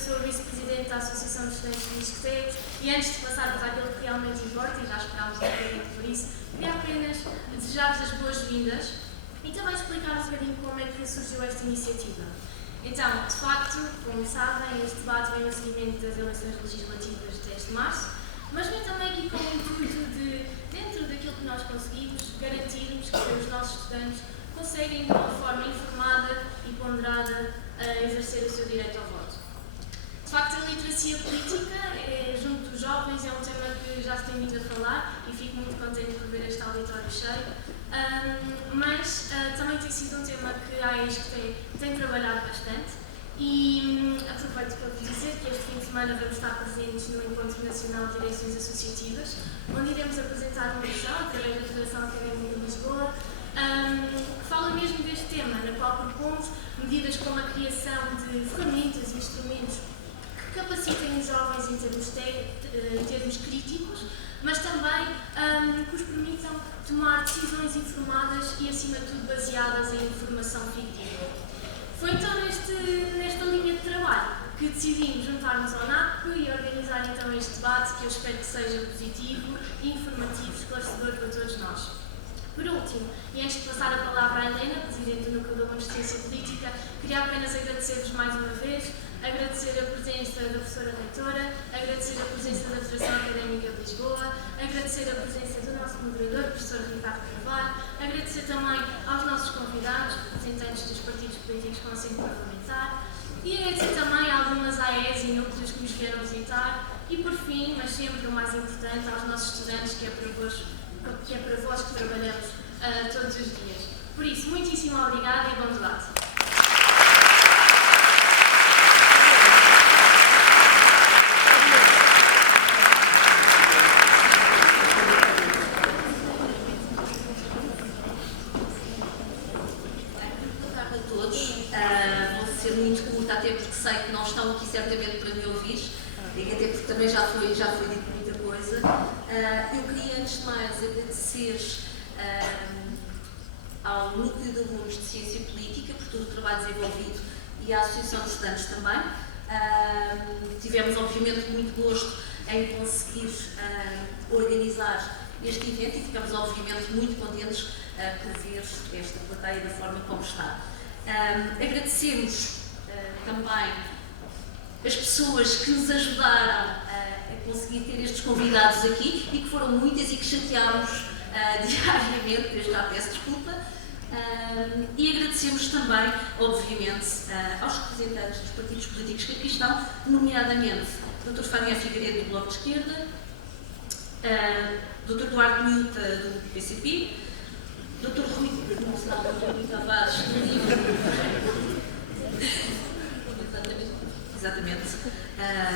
sou a vice-presidente da Associação de Estudantes do ISCTE e antes de passarmos àquilo que realmente importa, e já esperámos um bocadinho por isso, queria apenas desejar-vos as boas-vindas e também explicar um bocadinho como é que surgiu esta iniciativa. Então, de facto, como sabem, este debate vem no seguimento das eleições legislativas de 10 de março, mas vem também aqui com o intuito de, dentro daquilo que nós conseguimos, garantirmos que os nossos estudantes conseguem, de uma forma informada e ponderada, exercer o seu direito ao voto. De facto, a literacia política, junto dos jovens, é um tema que já se tem vindo a falar e fico muito contente por ver este auditório cheio, mas também tem sido um tema que a ISCTE tem trabalhado bastante e aproveito para vos dizer que este fim de semana vamos estar presentes no Encontro Nacional de Direções Associativas, onde iremos apresentar uma moção através da Federação Académica de Lisboa, que fala mesmo deste tema, na qual propomos medidas como a criação de ferramentas e instrumentos que capacitem os jovens em termos críticos, mas também que os permitam tomar decisões informadas e, acima de tudo, baseadas em informação fictícia. Foi então nesta linha de trabalho que decidimos juntar-nos ao NAP e organizar então este debate, que eu espero que seja positivo, informativo, esclarecedor para todos nós. Por último, e antes de passar a palavra à Helena, Presidente do Núcleo da Assistência Política, queria apenas agradecer-vos mais uma vez, agradecer a presença da professora reitora, agradecer a presença da Federação Académica de Lisboa, agradecer a presença do nosso moderador, professor Ricardo Carvalho, agradecer também aos nossos convidados, representantes dos partidos políticos com assento parlamentar, e agradecer também a algumas AES e núcleos que nos vieram visitar, e por fim, mas sempre o mais importante, aos nossos estudantes, que é para vós que trabalhamos todos os dias. Por isso, muitíssimo obrigada e bom debate. Boa tarde a todos. Vou ser muito curta, até porque sei que não estão aqui certamente para me ouvir, e até porque também já foi dito muita coisa. Eu queria, antes de mais, agradecer ao Núcleo de Alunos de Ciência Política por todo o trabalho desenvolvido e à Associação de Estudantes também. Tivemos, obviamente, muito gosto em conseguir organizar este evento e ficamos, obviamente, muito contentes por ver esta plateia da forma como está. Agradecemos também as pessoas que nos ajudaram a conseguir ter estes convidados aqui e que foram muitas e que chateámos diariamente, eu já peço desculpa, e agradecemos também, obviamente, aos representantes dos partidos políticos que aqui estão, nomeadamente Dr. Fábio Figueiredo, do Bloco de Esquerda, Dr. Duarte Milta, do PCP, Dr. Rui Tavares, do LIVRE, exatamente,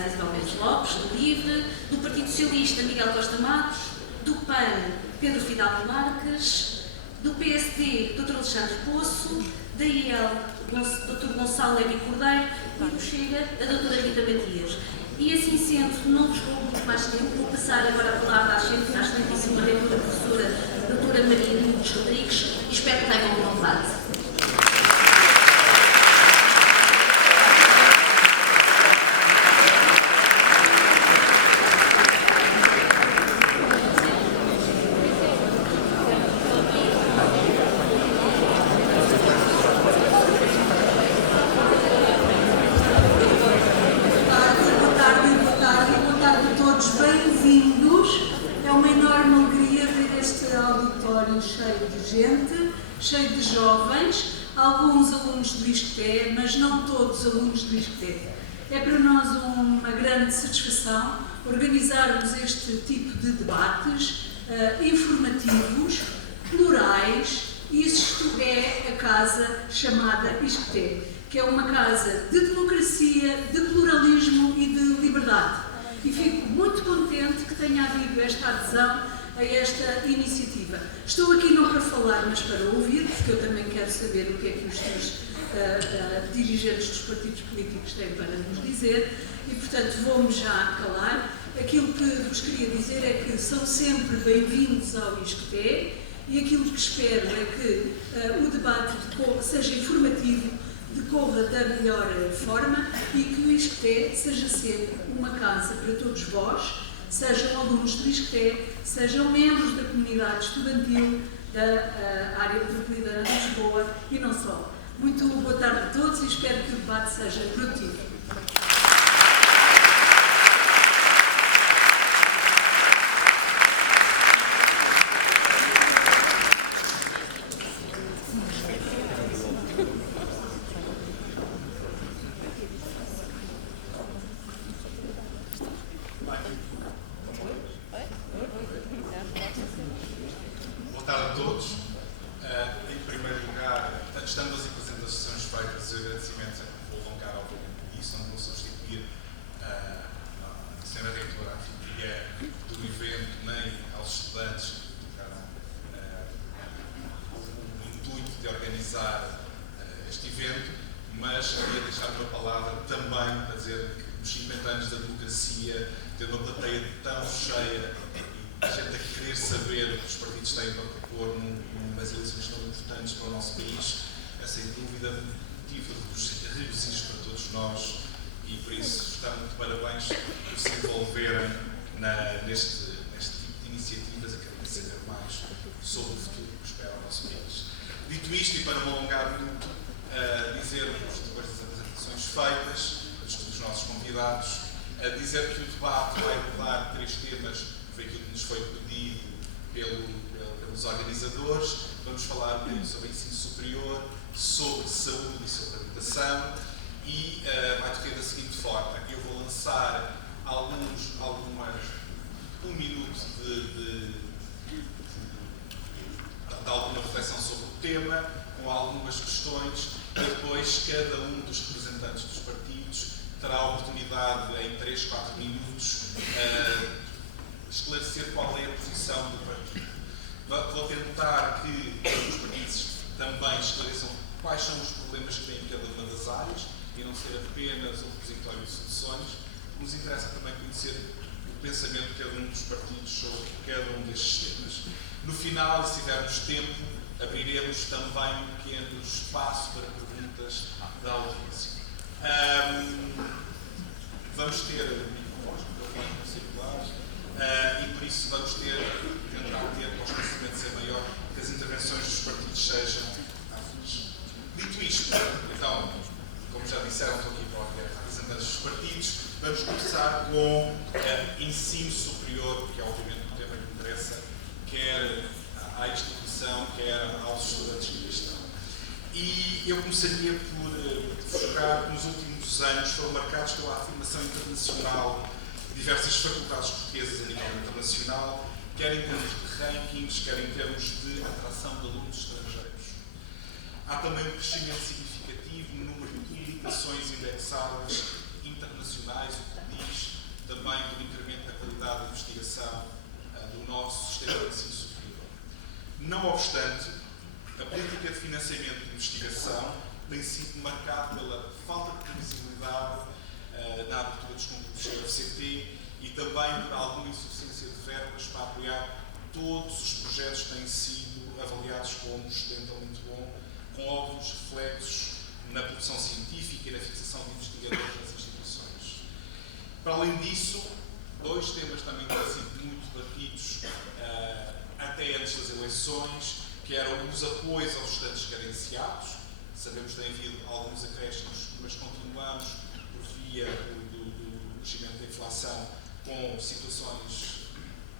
Isabel Mendes Lopes, do LIVRE, do Partido Socialista, Miguel Costa Matos, do PAN, Pedro Fidalgo Marques, do PSD, Dr. Alexandre Poço, da IEL, Dr. Gonçalo Levi Cordeiro e do Chega, a Dra. Rita Matias. E assim sendo, não vos roubo muito mais tempo, vou passar agora a palavra à excelentíssima reitora professora Dra. Maria Nunes Rodrigues e espero que tenham um bom debate. Cheio de jovens, alguns alunos do ISCTE, mas não todos os alunos do ISCTE. É para nós uma grande satisfação organizarmos este tipo de debates informativos, plurais, e isto é a casa chamada ISCTE, que é uma casa de democracia, de pluralismo e de liberdade. E fico muito contente que tenha havido esta adesão a esta iniciativa. Estou aqui não para falar, mas para ouvir, porque eu também quero saber o que é que os seus dirigentes dos partidos políticos têm para nos dizer e, portanto, vou-me já calar. Aquilo que vos queria dizer é que são sempre bem-vindos ao ISCTE e aquilo que espero é que o debate seja informativo, decorra da melhor forma e que o ISCTE seja sempre uma casa para todos vós, sejam alunos do ISCTE, sejam membros da comunidade estudantil da área metropolitana de Lisboa e não só. Muito boa tarde a todos e espero que o debate seja produtivo. Este evento, mas queria deixar uma palavra também para dizer que nos 50 anos da democracia, ter uma plateia tão cheia e a gente a querer saber o que os partidos têm para propor nas eleições tão importantes para o nosso país, é sem dúvida motivo de regozijo para todos nós e por isso estão muito parabéns por se envolverem neste tipo de iniciativas a quererem saber mais sobre o futuro que espera o nosso país. Dito isto, e para não alongar muito, dizer-vos, depois das apresentações feitas, dos nossos convidados, dizer que o debate vai abordar 3 temas, foi aquilo que nos foi pedido pelos organizadores. Vamos falar um bocadinho sobre ensino superior, sobre saúde e sobre habitação, e vai decorrer da seguinte forma: eu vou lançar um minuto de alguma reflexão sobre o tema, com algumas questões, e depois cada um dos representantes dos partidos terá a oportunidade, em 3, 4 minutos, esclarecer qual é a posição do partido. Vou tentar que os partidos também esclareçam quais são os problemas que têm em cada uma das áreas, e não ser apenas um repositório de soluções. Nos interessa também conhecer o pensamento de cada um dos partidos sobre cada um destes temas. No final, se tivermos tempo, abriremos também um pequeno espaço para perguntas da audiência. Vamos ter microfones circulares e por isso vamos tentar ter, para os conhecimentos ser maior, que as intervenções dos partidos sejam ágeis. Dito isto, então, como já disseram, estou aqui para ouvir representantes dos partidos, vamos começar com ensino superior, que é obviamente um tema que interessa quer à instituição, quer aos estudantes que estão. E eu começaria por focar que nos últimos anos foram marcados pela afirmação internacional de diversas faculdades portuguesas a nível internacional, quer em termos de rankings, quer em termos de atração de alunos estrangeiros. Há também um crescimento significativo no número de publicações indexadas internacionais, o que diz também do incremento da qualidade da investigação do nosso sistema de ensino superior. Não obstante, a política de financiamento de investigação tem sido marcada pela falta de previsibilidade na abertura dos concursos da FCT e também por alguma insuficiência de verbas para apoiar todos os projetos que têm sido avaliados como excelentemente bom, com óbvios reflexos na produção científica e na fixação de investigadores nas instituições. Para além disso, 2 temas também têm sido muito debatidos até antes das eleições, que eram os apoios aos estudantes carenciados. Sabemos que tem havido alguns acréscimos, mas continuamos por via do crescimento da inflação com situações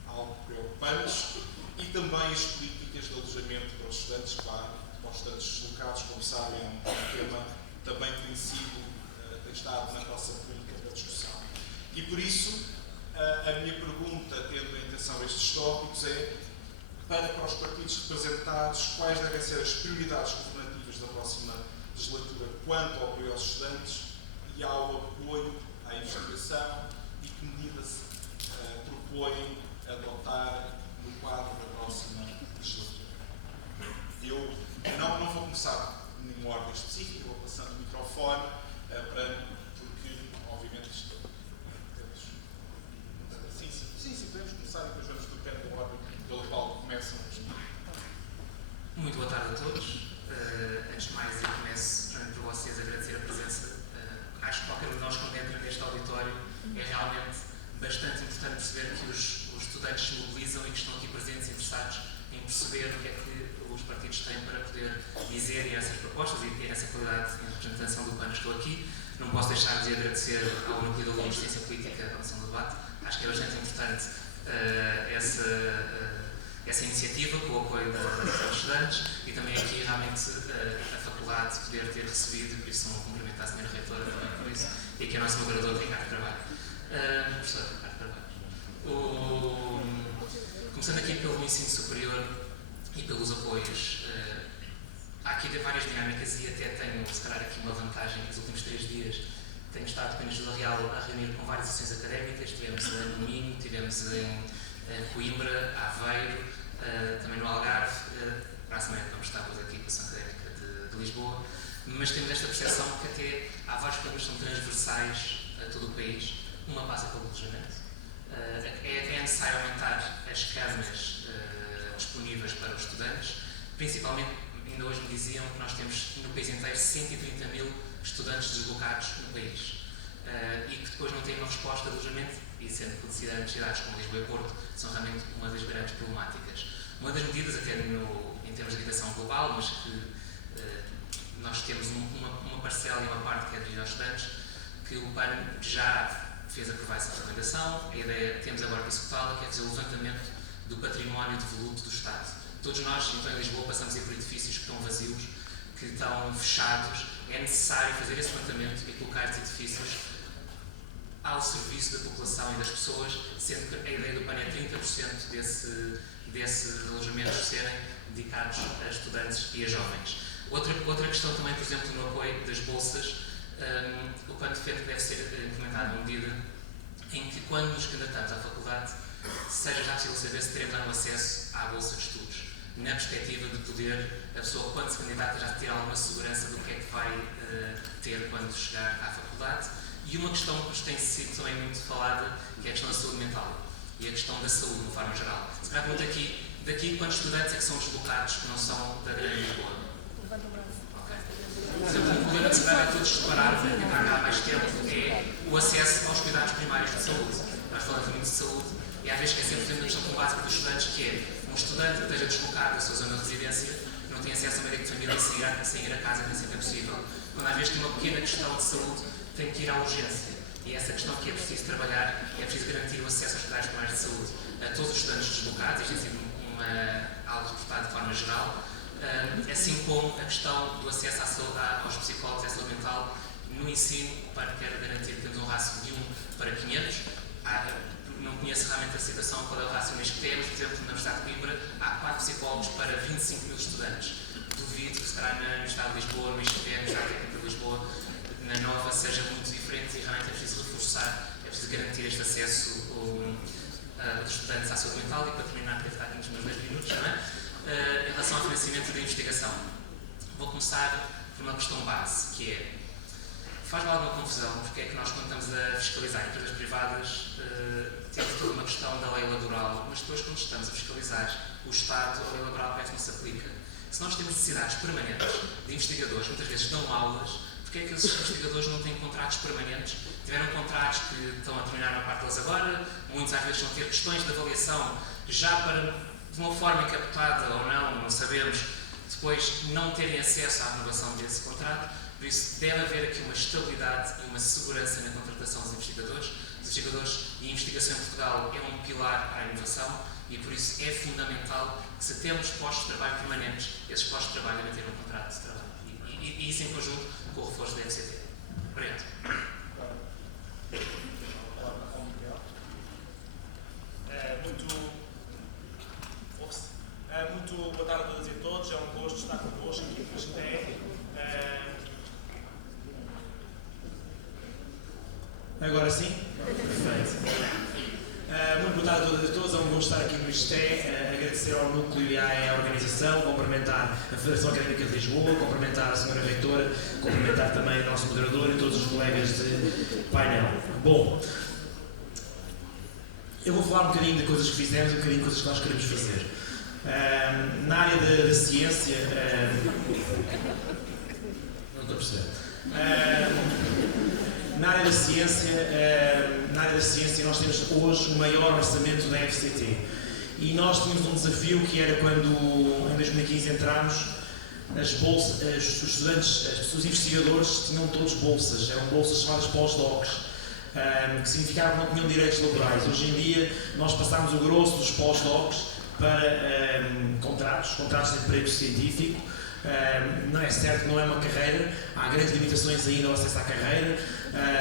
algo preocupantes, e também as políticas de alojamento para os estudantes, claro, para os estudantes deslocados, como sabem, é um tema também tem estado na nossa política para discussão. E por isso, a minha pergunta, tendo em atenção estes tópicos, é para os partidos representados, quais devem ser as prioridades governativas da próxima legislatura quanto ao apoio aos estudantes e ao apoio à investigação, e que medidas propõem adotar no quadro da próxima legislatura. Eu não vou começar em nenhuma ordem específica, vou passando o microfone porque, obviamente, isto temos. Sim, podemos começar e depois vamos trocando a ordem pela qual começam os meus. Muito boa tarde a todos. Antes de mais, eu começo por vocês responsabilidade em representação do PAN estou aqui. Não posso deixar de agradecer ao Núcleo de Alunos de Ciência Política a organização do debate. Acho que é bastante importante essa iniciativa, com o apoio da Associação de Estudantes, e também aqui realmente a faculdade poder ter recebido, por isso um cumprimento à Sra. Reitora também por isso, e aqui ao nosso moderador Ricardo Carvalho. Professor Ricardo Carvalho. Começando aqui pelo ensino superior e pelos apoios, há aqui várias dinâmicas e até tenho, se calhar, aqui uma vantagem. Nos últimos 3 dias tenho estado aqui na Vila Real a reunir com várias associações académicas. Tivemos no Minho, tivemos em Coimbra, Aveiro, também no Algarve. Para a semana vamos estar aqui com a Associação Académica de Lisboa. Mas temos esta percepção que até há vários problemas que são transversais a todo o país. Uma passa pelo alojamento. É necessário aumentar as camas disponíveis para os estudantes, principalmente. Ainda hoje me diziam que nós temos no país inteiro 130 mil estudantes deslocados no país e que depois não têm uma resposta de alojamento, e sendo que cidades como Lisboa e Porto são realmente uma das grandes problemáticas. Uma das medidas, até em termos de habitação global, mas que nós temos uma parcela e uma parte que é dirigida aos estudantes, que o PAN já fez aprovar essa recomendação. A ideia, temos agora que executá-la, que é fazer o levantamento do património devoluto do Estado. Todos nós, então, em Lisboa, passamos a ir por edifícios que estão vazios, que estão fechados. É necessário fazer esse levantamento e colocar esses edifícios ao serviço da população e das pessoas, sendo que a ideia do PAN é 30% desses alojamentos serem dedicados a estudantes e a jovens. Outra questão também, por exemplo, no apoio das bolsas, o PAN defende que deve ser implementada uma medida em que, quando nos candidatamos à faculdade, seja já possível saber se teremos ou não acesso à bolsa de estudos, na perspectiva de poder, a pessoa, quando se candidata, já ter alguma segurança do que é que vai ter quando chegar à faculdade. E uma questão que nos tem sido também muito falada, que é a questão da saúde mental e a questão da saúde, de uma forma geral. Se calhar pergunto daqui quantos estudantes é que são deslocados que não são da Grande Lisboa? Levanta o braço. Ok. Por exemplo, um problema que se calhar a todos separar, e há mais tempo, é o acesso aos cuidados primários de saúde. Nós falamos muito de saúde e às vezes esquecemos de uma questão tão básica dos estudantes, que é um estudante que esteja deslocado da sua zona de residência, não tem acesso a um médico de família sem ir a casa, nem sempre é possível. Quando às vezes tem uma pequena questão de saúde, tem que ir à urgência. E essa questão que é preciso trabalhar, é preciso garantir o acesso aos cuidados primários de saúde a todos os estudantes deslocados. Isto tem sido algo reportado de forma geral, assim como a questão do acesso aos psicólogos e à saúde mental no ensino, para que quer garantir que temos um rácio de 1 para 500. Não conheço realmente a situação, qual é o rácio neste que temos. Por exemplo, na Universidade de Coimbra há 4 psicólogos para 25 mil estudantes. Duvido que será no Estado de Lisboa, no ISCTE, na Universidade Técnica de Lisboa, na Nova, seja muito diferente, e realmente é preciso reforçar, é preciso garantir este acesso dos estudantes à saúde mental. E para terminar, deve estar aqui nos meus 10 minutos, não é? Em relação ao financiamento da investigação, vou começar por uma questão base, que é: faz-me alguma confusão porque é que nós, quando estamos a fiscalizar empresas privadas, temos toda uma questão da lei laboral, mas depois, quando estamos a fiscalizar o Estado, a lei laboral parece que não se aplica. Se nós temos necessidades permanentes de investigadores, muitas vezes dão aulas, porque é que esses investigadores não têm contratos permanentes? Tiveram contratos que estão a terminar uma parte deles agora, muitos às vezes vão ter questões de avaliação já para, de uma forma encapotada ou não sabemos, depois não terem acesso à renovação desse contrato. Por isso, deve haver aqui uma estabilidade e uma segurança na contratação dos investigadores. E a investigação em Portugal é um pilar para a inovação, e por isso é fundamental que, se temos postos de trabalho permanentes, esses postos de trabalho devem ter um contrato de trabalho. E isso em conjunto com o reforço da FCT. Obrigado. Muito boa tarde a todas e a todos. É um gosto estar convosco aqui no ISCTE. Agora sim? Perfeito. Muito boa tarde a todas e a todos. É um gosto estar aqui no ISCTE. Agradecer ao Núcleo e à organização, cumprimentar a Federação Académica de Lisboa, cumprimentar a Sra. Reitora, cumprimentar também o nosso moderador e todos os colegas de painel. Bom, eu vou falar um bocadinho de coisas que fizemos e um bocadinho de coisas que nós queremos fazer. Na área da ciência, não estou a perceber. Na área da ciência, nós temos hoje o maior orçamento da FCT. E nós tínhamos um desafio que era, quando em 2015 entramos, os estudantes, os investigadores tinham todos bolsas, eram bolsas chamadas pós-docs, que significava que não tinham direitos laborais. Hoje em dia nós passámos o grosso dos pós-docs para contratos de emprego científico. Não é certo que não é uma carreira, há grandes limitações ainda ao acesso à carreira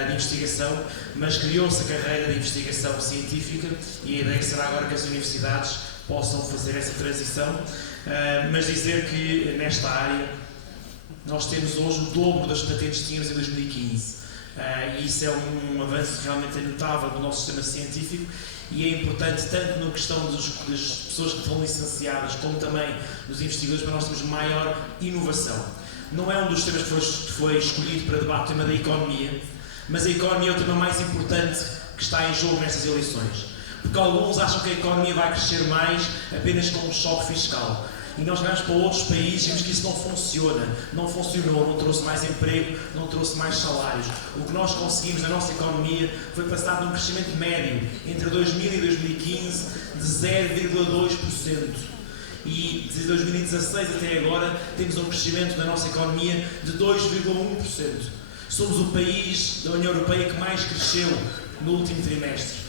de investigação, mas criou-se a carreira de investigação científica e a ideia será agora que as universidades possam fazer essa transição, mas dizer que nesta área nós temos hoje o dobro das patentes que tínhamos em 2015 e isso é um avanço realmente notável do nosso sistema científico e é importante tanto na questão das pessoas que estão licenciadas como também dos investigadores para nós termos maior inovação. Não é um dos temas que foi escolhido para debate, o tema da economia, mas a economia é o tema mais importante que está em jogo nestas eleições. Porque alguns acham que a economia vai crescer mais apenas com um choque fiscal. E nós olhamos para outros países e vemos que isso não funciona. Não funcionou, não trouxe mais emprego, não trouxe mais salários. O que nós conseguimos na nossa economia foi passar de um crescimento médio entre 2000 e 2015 de 0,2%. E de 2016 até agora temos um crescimento da nossa economia de 2,1%. Somos o país da União Europeia que mais cresceu no último trimestre.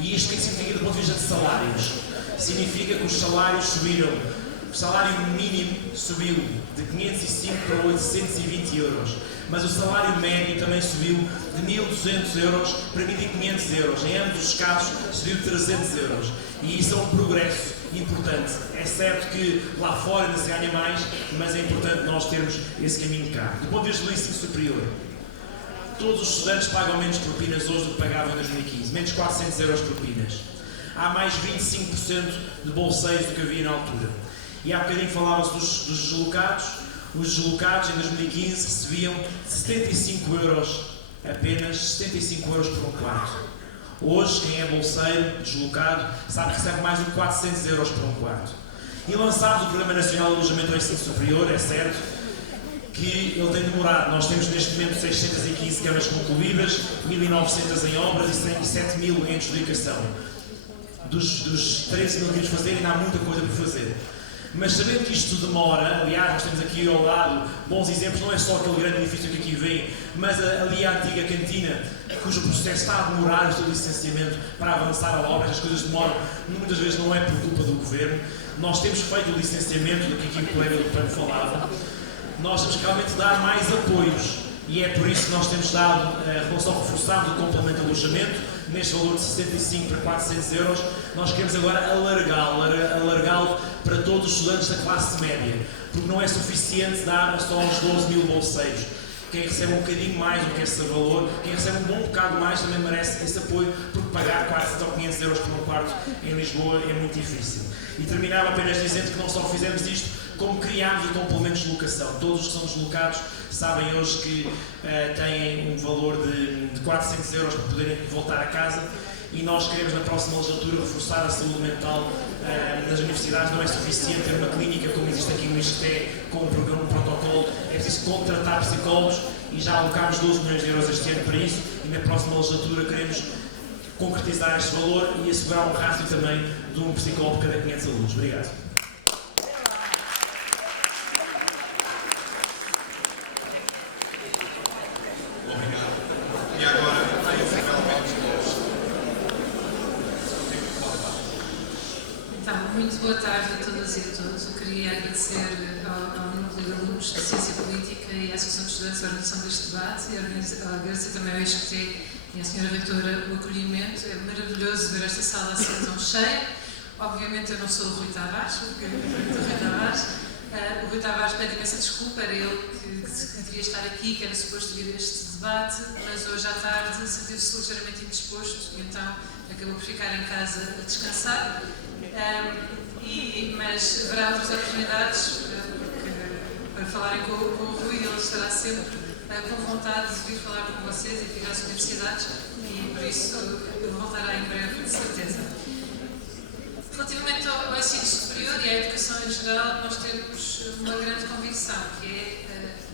E isto o que significa do ponto de vista de salários? Significa que os salários subiram. O salário mínimo subiu de 505 para 820 euros, mas o salário médio também subiu de 1.200 euros para 1.500 euros. Em ambos os casos subiu de 300 euros. E isso é um progresso importante. É certo que lá fora ainda se ganha mais, mas é importante nós termos esse caminho cá. Do ponto de vista do ensino superior, todos os estudantes pagam menos propinas hoje do que pagavam em 2015, menos 400 euros propinas. Há mais 25% de bolseiros do que havia na altura. E há bocadinho falava-se dos deslocados. Os deslocados em 2015 recebiam 75 euros, apenas 75 euros por um quarto. Hoje, quem é bolseiro, deslocado, sabe que recebe mais de 400 euros por um quarto. E lançámos o Programa Nacional de Alojamento ao Ensino Superior, é certo que ele tem demorado. Nós temos neste momento 615 câmaras concluídas, 1.900 em obras e 7.000 em adjudicação. Dos 13 mil que temos a fazer, ainda há muita coisa por fazer. Mas sabendo que isto demora, aliás, nós temos aqui ao lado bons exemplos, não é só aquele grande edifício que aqui vem, mas ali a antiga cantina, cujo processo está a demorar o seu licenciamento para avançar a obra, as coisas demoram, muitas vezes não é por culpa do governo. Nós temos feito o licenciamento, do que aqui o colega do PAN falava, nós temos que realmente dar mais apoios e é por isso que nós temos dado a revolução reforçada do complemento de alojamento, neste valor de 65 para 400 euros, nós queremos agora alargá-lo para todos os estudantes da classe média, porque não é suficiente dar só aos 12 mil bolseiros. Quem recebe um bocadinho mais do que esse valor, quem recebe um bom bocado mais também merece esse apoio, porque pagar 400 ou 500 euros por um quarto em Lisboa é muito difícil. E terminava apenas dizendo que não só fizemos isto, como criámos o complemento de deslocação. Todos os que são deslocados sabem hoje que têm um valor de 400 euros para poderem voltar a casa e nós queremos na próxima legislatura reforçar a saúde mental nas universidades. Não é suficiente ter uma clínica como existe aqui no ISCTE com um protocolo, é preciso contratar psicólogos e já alocámos 12 milhões de euros este ano para isso e na próxima legislatura queremos concretizar este valor e assegurar um rácio também de um psicólogo cada 500 alunos. Obrigado. Obrigado. E agora, finalmente, Então, muito boa tarde a todas e a todos. Eu queria agradecer ao Núcleo de Alunos de Ciência Política e à Associação de Estudantes a organização deste debate e agradecer também ao ISCTE e à Sra. Reitora o acolhimento. É maravilhoso ver esta sala assim tão cheia. Obviamente eu não sou o Rui Tavares, porque eu sou o Rui Tavares. O Rui Tavares pede imensa desculpa, era ele que devia estar aqui, que era suposto vir a este debate, mas hoje à tarde sentiu-se ligeiramente indisposto e então acabou por ficar em casa a descansar. Mas haverá outras oportunidades para falarem com o Rui, ele estará sempre com vontade de vir falar com vocês e vir às universidades e por isso ele voltará em breve, de certeza. Relativamente ao ensino superior e à educação em geral, nós temos uma grande convicção, que é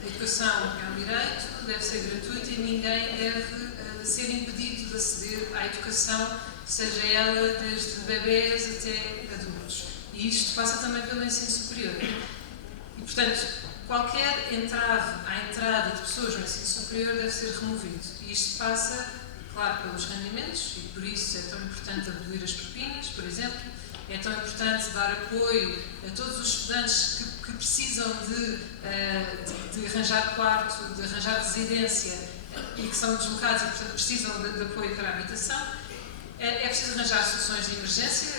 a educação é um direito, deve ser gratuita e ninguém deve ser impedido de aceder à educação, seja ela desde bebés até adultos. E isto passa também pelo ensino superior. E Portanto, qualquer entrave à entrada de pessoas no ensino superior deve ser removido. E isto passa, claro, pelos rendimentos, e por isso é tão importante abolir as propinas, por exemplo. É tão importante dar apoio a todos os estudantes que precisam de arranjar quarto, de arranjar residência e que são deslocados e, portanto, precisam de apoio para a habitação. É preciso arranjar soluções de emergência.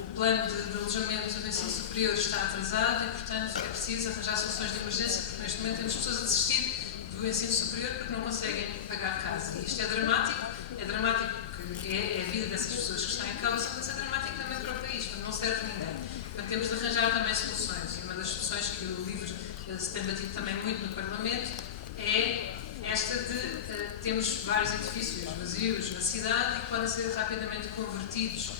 O plano de alojamento do ensino superior está atrasado e, portanto, é preciso arranjar soluções de emergência, porque neste momento temos pessoas a desistir do ensino superior porque não conseguem pagar casa. E isto é dramático porque é a vida dessas pessoas que está em causa, mas é dramático também para o país, porque não serve a ninguém. Portanto, temos de arranjar também soluções. E uma das soluções que o LIVRE se tem batido também muito no Parlamento é esta de temos vários edifícios vazios na cidade e que podem ser rapidamente convertidos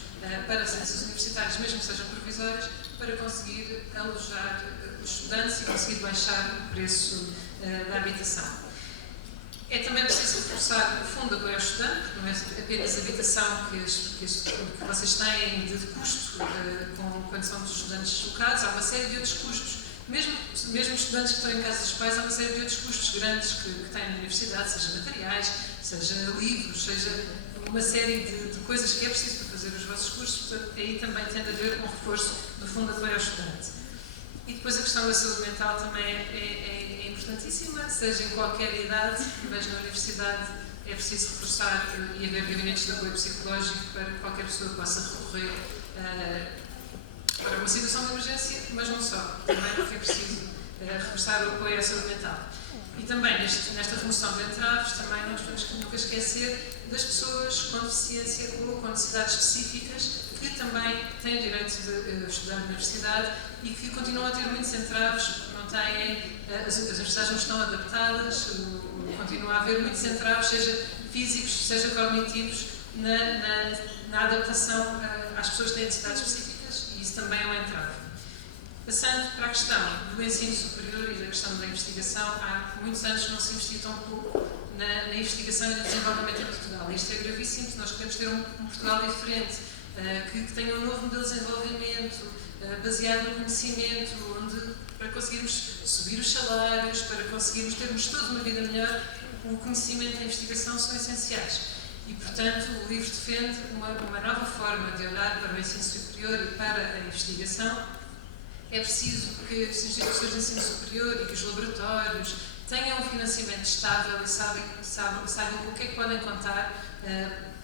para residências universitárias, mesmo que sejam provisórias, para conseguir alojar os estudantes e conseguir baixar o preço da habitação. É também preciso reforçar o fundo de apoio ao estudante, porque não é apenas a habitação que vocês têm de custo quando são dos estudantes deslocados, há uma série de outros custos. Mesmo estudantes que estão em casa dos pais, há uma série de outros custos grandes que têm na universidade, seja materiais, seja livros, seja uma série de coisas que é preciso para fazer os vossos cursos, portanto, aí também tem de haver um reforço do fundo de apoio ao estudante. E depois a questão da saúde mental também é importantíssima, seja em qualquer idade, mas na universidade é preciso reforçar e haver gabinetes de apoio psicológico para que qualquer pessoa possa recorrer para uma situação de emergência, mas não só. Também porque é preciso reforçar o apoio à saúde mental. E também, nesta remoção de entraves, também não podemos nunca esquecer das pessoas com deficiência ou com necessidades específicas que também têm o direito de estudar na universidade e que continuam a ter muitos entraves, porque não têm, as universidades não estão adaptadas, continua a haver muitos entraves, seja físicos, seja cognitivos, na adaptação às pessoas que têm necessidades específicas, e isso também é um entrave. Passando para a questão do ensino superior e da questão da investigação, há muitos anos que não se investiu tão pouco na investigação e no desenvolvimento em Portugal. Isto é gravíssimo, porque nós queremos ter um Portugal diferente, que tenha um novo modelo de desenvolvimento, baseado no conhecimento, para conseguirmos subir os salários, para conseguirmos termos toda uma vida melhor, o conhecimento e a investigação são essenciais. E, portanto, o LIVRE defende uma nova forma de olhar para o ensino superior e para a investigação. É preciso que as instituições de ensino superior e que os laboratórios tenham um financiamento estável e saibam com o que é que podem contar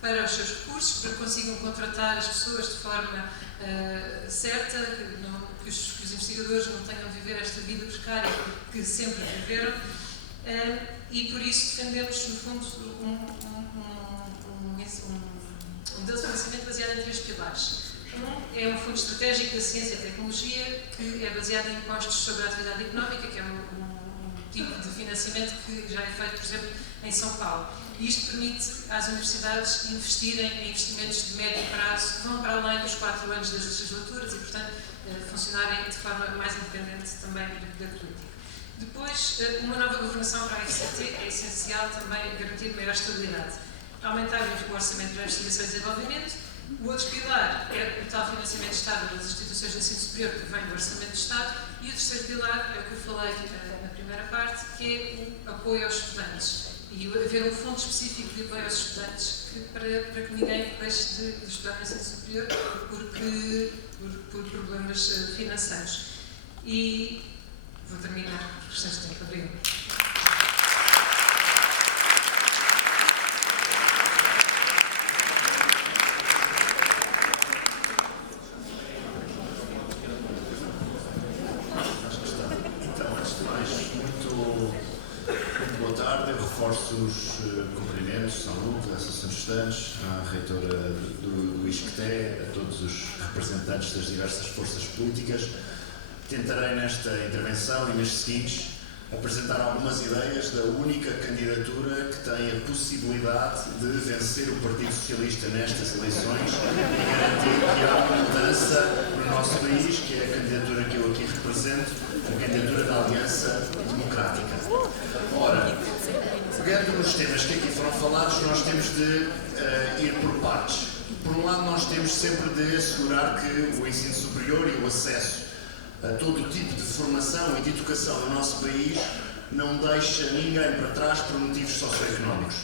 para os seus recursos, para que consigam contratar as pessoas de forma certa, que os investigadores não tenham de viver esta vida precária que sempre viveram, e por isso defendemos, no fundo, um modelo de financiamento baseado em 3 pilares. É um fundo estratégico da ciência e tecnologia, que é baseado em impostos sobre a atividade económica, que é um tipo de financiamento que já é feito, por exemplo, em São Paulo. E isto permite às universidades investirem em investimentos de médio prazo que vão para além dos 4 anos das legislaturas e, portanto, funcionarem de forma mais independente também da política. Depois, uma nova governação para a ICT é essencial também garantir maior estabilidade. Aumentar o orçamento para a investigação e desenvolvimento. O outro pilar é o tal financiamento estável das instituições de ensino superior que vem do Orçamento de Estado, e o terceiro pilar é o que eu falei na primeira parte, que é o apoio aos estudantes. E haver um fundo específico de apoio aos estudantes para que ninguém deixe de estudar no ensino superior por problemas financeiros. E vou terminar por questões de tempo. Obrigada. Reforço os cumprimentos ao grupo da Associação de Estudantes, à reitora do ISCTE, a todos os representantes das diversas forças políticas. Tentarei nesta intervenção e nas seguintes apresentar algumas ideias da única candidatura que tem a possibilidade de vencer o Partido Socialista nestas eleições e garantir que há uma mudança no nosso país, que é a candidatura que eu aqui represento, a candidatura da Aliança Democrática. Ora, pegando nos temas que aqui foram falados, nós temos de ir por partes. Por um lado, nós temos sempre de assegurar que o ensino superior e o acesso todo o tipo de formação e de educação no nosso país não deixa ninguém para trás por motivos socioeconómicos.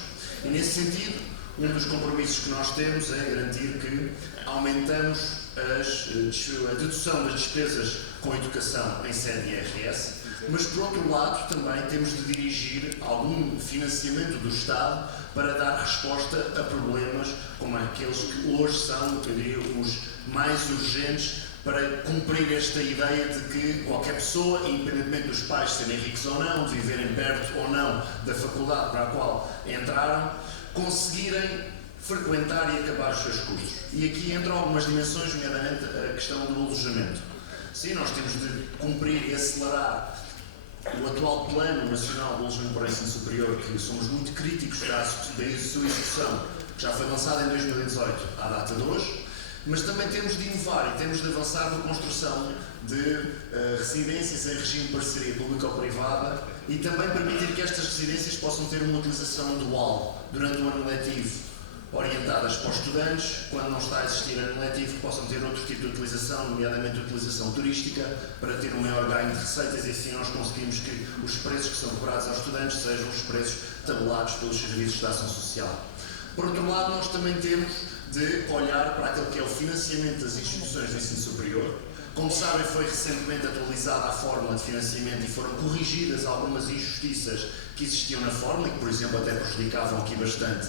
E nesse sentido, um dos compromissos que nós temos é garantir que aumentamos a dedução das despesas com educação em sede IRS, mas por outro lado também temos de dirigir algum financiamento do Estado para dar resposta a problemas como aqueles que hoje são, eu diria, os mais urgentes para cumprir esta ideia de que qualquer pessoa, independentemente dos pais serem ricos ou não, de viverem perto ou não da faculdade para a qual entraram, conseguirem frequentar e acabar os seus cursos. E aqui entram algumas dimensões, nomeadamente a questão do alojamento. Sim, nós temos de cumprir e acelerar o atual Plano Nacional de Alojamento para o Ensino Superior, que somos muito críticos da sua execução, que já foi lançada em 2018 à data de hoje, mas também temos de inovar e temos de avançar na construção de residências em regime de parceria público-privada e também permitir que estas residências possam ter uma utilização dual durante o ano letivo, orientadas para os estudantes, quando não está a existir ano letivo, que possam ter outro tipo de utilização, nomeadamente a utilização turística, para ter um maior ganho de receitas e assim nós conseguimos que os preços que são cobrados aos estudantes sejam os preços tabulados pelos serviços de ação social. Por outro lado, nós também temos de olhar para aquilo que é o financiamento das instituições de ensino superior. Como sabem, foi recentemente atualizada a fórmula de financiamento e foram corrigidas algumas injustiças que existiam na fórmula e que, por exemplo, até prejudicavam aqui bastante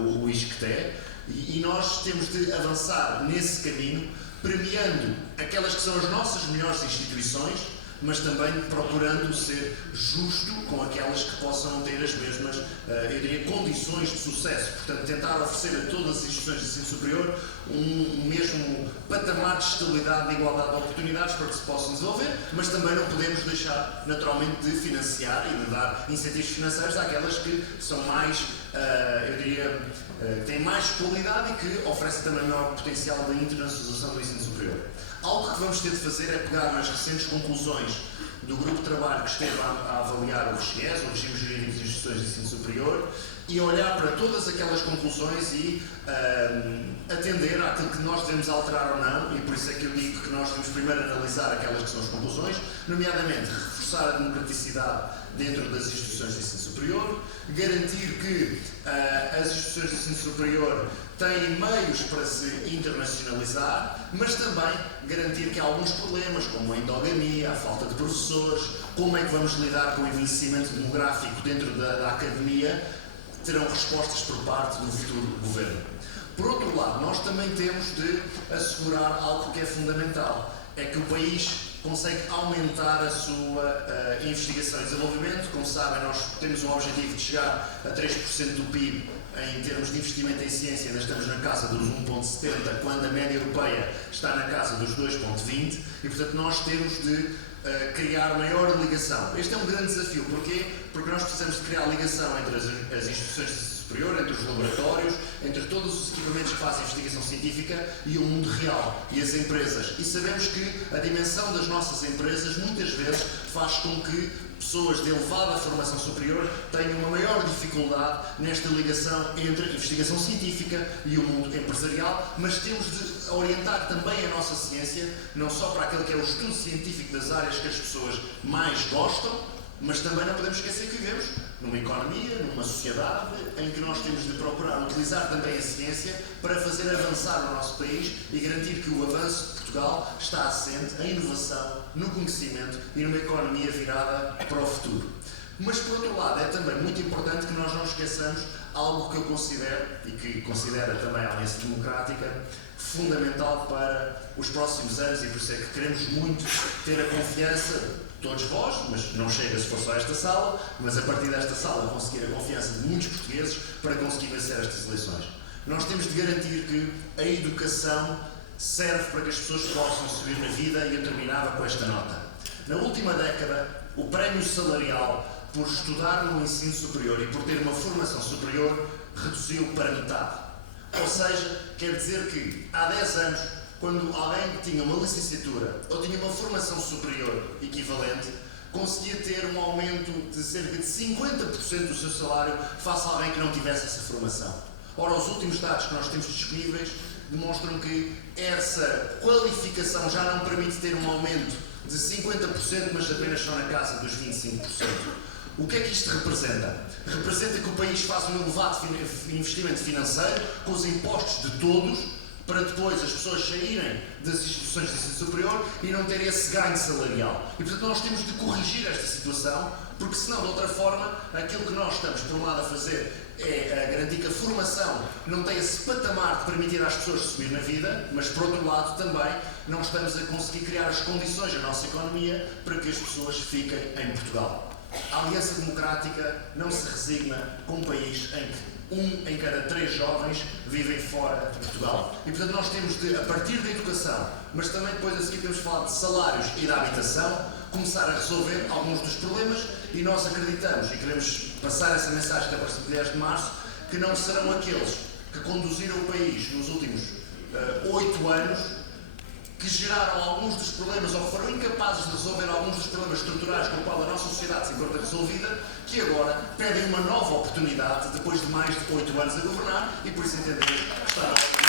o ISCTE. E nós temos de avançar nesse caminho, premiando aquelas que são as nossas melhores instituições, mas também procurando ser justo com aquelas que possam ter as mesmas, eu diria, condições de sucesso. Portanto, tentar oferecer a todas as instituições de ensino superior um mesmo patamar de estabilidade, de igualdade de oportunidades para que se possam desenvolver, mas também não podemos deixar, naturalmente, de financiar e de dar incentivos financeiros àquelas que são mais, eu diria, têm mais qualidade e que oferecem também maior potencial de internacionalização do ensino superior. Algo que vamos ter de fazer é pegar nas recentes conclusões do grupo de trabalho que esteve a avaliar o RGES, o Regime Jurídico das Instituições de Ensino Superior, e olhar para todas aquelas conclusões e atender àquilo que nós devemos alterar ou não, e por isso é que eu digo que nós devemos primeiro analisar aquelas que são as conclusões, nomeadamente reforçar a democraticidade dentro das instituições de ensino superior, garantir que as instituições de ensino superior têm meios para se internacionalizar, mas também garantir que há alguns problemas, como a endogamia, a falta de professores, como é que vamos lidar com o envelhecimento demográfico dentro da academia, terão respostas por parte do futuro governo. Por outro lado, nós também temos de assegurar algo que é fundamental, é que o país consegue aumentar a sua investigação e desenvolvimento. Como sabem, nós temos um objetivo de chegar a 3% do PIB em termos de investimento em ciência, ainda estamos na casa dos 1,70, quando a média europeia está na casa dos 2,20, e portanto nós temos de criar maior ligação. Este é um grande desafio. Porquê? Porque nós precisamos de criar ligação entre as instituições de ensino superior, entre os laboratórios, entre todos os equipamentos que fazem investigação científica e o mundo real e as empresas. E sabemos que a dimensão das nossas empresas muitas vezes faz com que pessoas de elevada formação superior tenham uma maior dificuldade nesta ligação entre a investigação científica e o mundo empresarial, mas temos de orientar também a nossa ciência, não só para aquele que é o estudo científico das áreas que as pessoas mais gostam, mas também não podemos esquecer que vivemos numa economia, numa sociedade em que nós temos de procurar utilizar também a ciência para fazer avançar o nosso país e garantir que o avanço de Portugal está assente em inovação, no conhecimento e numa economia virada para o futuro. Mas, por outro lado, é também muito importante que nós não esqueçamos algo que eu considero, e que considera também a Aliança Democrática, fundamental para os próximos anos, e por isso é que queremos muito ter a confiança, todos vós, mas não chega se for só esta sala, mas a partir desta sala conseguir a confiança de muitos portugueses para conseguir vencer estas eleições. Nós temos de garantir que a educação serve para que as pessoas possam subir na vida, e eu terminava com esta nota. Na última década, o prémio salarial por estudar no ensino superior e por ter uma formação superior reduziu para metade. Ou seja, quer dizer que há 10 anos, quando alguém que tinha uma licenciatura ou tinha uma formação superior equivalente, conseguia ter um aumento de cerca de 50% do seu salário face a alguém que não tivesse essa formação. Ora, os últimos dados que nós temos disponíveis demonstram que essa qualificação já não permite ter um aumento de 50%, mas apenas só na casa dos 25%. O que é que isto representa? Representa que o país faz um elevado investimento financeiro com os impostos de todos, para depois as pessoas saírem das instituições de ensino superior e não terem esse ganho salarial. E, portanto, nós temos de corrigir esta situação, porque senão, de outra forma, aquilo que nós estamos, por um lado, a fazer é garantir que a formação não tem esse patamar de permitir às pessoas subir na vida, mas, por outro lado, também não estamos a conseguir criar as condições na nossa economia para que as pessoas fiquem em Portugal. A Aliança Democrática não se resigna com um país em que 1 em cada 3 jovens vivem fora de Portugal. E, portanto, nós temos de, a partir da educação, mas também depois a seguir temos de falar de salários e da habitação, começar a resolver alguns dos problemas, e nós acreditamos e queremos passar essa mensagem até para o 10 de março, que não serão aqueles que conduziram o país nos últimos 8 anos que geraram alguns dos problemas ou foram incapazes de resolver alguns dos problemas estruturais com o qual a nossa sociedade se encontra resolvida, que agora pedem uma nova oportunidade depois de mais de 8 anos a governar, e por isso entendemos que está na hora.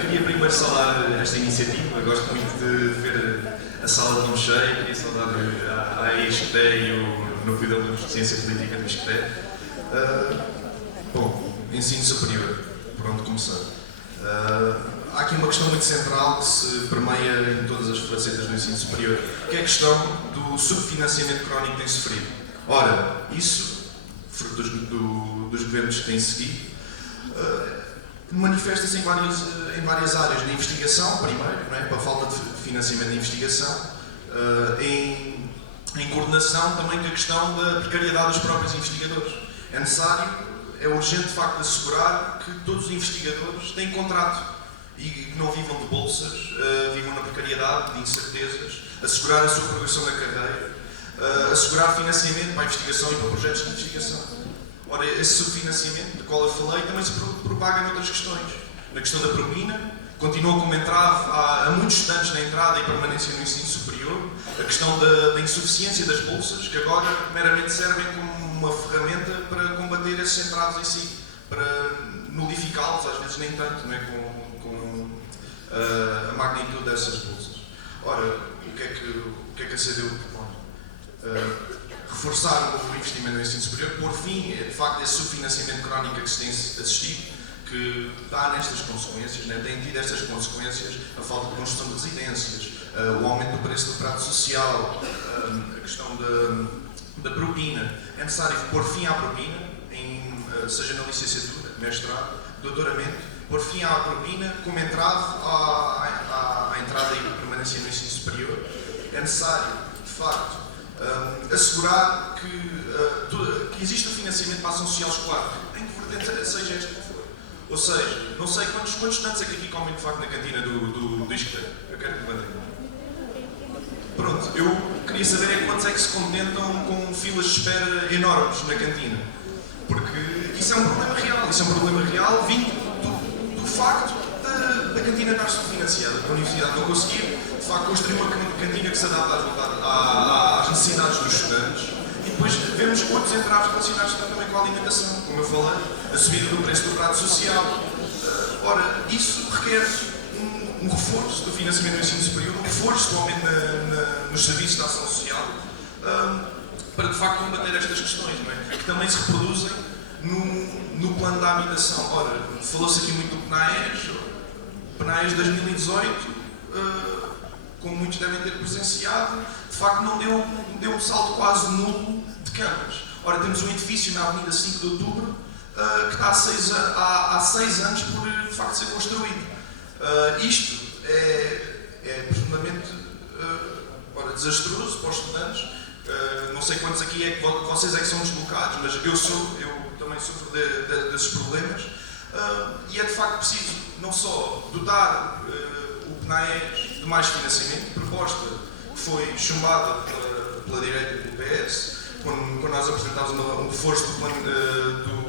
Queria primeiro saudar esta iniciativa. Eu gosto muito de ver a sala tão cheia. Queria saudar a ISCTE e o Núcleo de Alunos de Ciência Política do ISCTE. Bom, ensino superior, por onde começar? Há aqui uma questão muito central que se permeia em todas as facetas do ensino superior, que é a questão do subfinanciamento crónico que tem sofrido. Ora, isso, fruto dos governos que têm seguido, manifesta-se em várias áreas da investigação, primeiro, não é? Para a falta de financiamento da investigação, em coordenação também com a questão da precariedade dos próprios investigadores. É necessário, é urgente de facto assegurar que todos os investigadores têm contrato e que não vivam de bolsas, vivam na precariedade, de incertezas, assegurar a sua progressão na carreira, assegurar financiamento para a investigação e para projetos de investigação. Ora, esse subfinanciamento, do qual eu falei, também se propaga noutras questões. Na questão da propina, continua como entrave a muitos estudantes na entrada e permanência no ensino superior, a questão da insuficiência das bolsas, que agora meramente servem como uma ferramenta para combater esses entraves em si, para nulificá-los, às vezes nem tanto, não é? com a magnitude dessas bolsas. Ora, o que é que a CDU propõe? Reforçar o investimento no ensino superior, por fim, de facto, esse subfinanciamento crónico a que se tem assistido, que dá nestas consequências, né? Tem tido estas consequências, a falta de construção de residências, o aumento do preço do prato social, a questão da propina. É necessário pôr fim à propina, seja na licenciatura, mestrado, doutoramento, pôr fim à propina como entrave à entrada e permanência no ensino superior. É necessário, de facto, assegurar que existe o financiamento para a ação social escolar, em que vertente seja esta que for. Ou seja, não sei quantos estudantes é que aqui comem de facto na cantina do ISCTE. Eu quero que levantem. Pronto, eu queria saber quantos é que se contentam com filas de espera enormes na cantina. Porque isso é um problema real, vindo do facto da cantina estar subfinanciada, da universidade não conseguir, de facto, construir uma cantina que se adapta às necessidades dos estudantes. E depois vemos outros entraves relacionados também com a alimentação, como eu falei, a subida do preço do prato social. Ora, isso requer um reforço do financiamento do ensino superior, um reforço do aumento nos serviços de ação social, para de facto combater estas questões, não é? Que também se reproduzem no plano da habitação. Ora, falou-se aqui muito do PNAES 2018, como muitos devem ter presenciado, de facto não deu um salto quase nulo de camas. Ora, temos um edifício na Avenida 5 de Outubro que está há 6 anos por de facto ser construído. Isto é profundamente desastroso para os estudantes. Não sei quantos aqui é que vocês é que são deslocados, mas eu também sofro desses problemas. E é de facto preciso não só dotar o PNAE de mais financiamento, proposta que foi chumbada pela direita e pelo PS, quando nós apresentámos um reforço do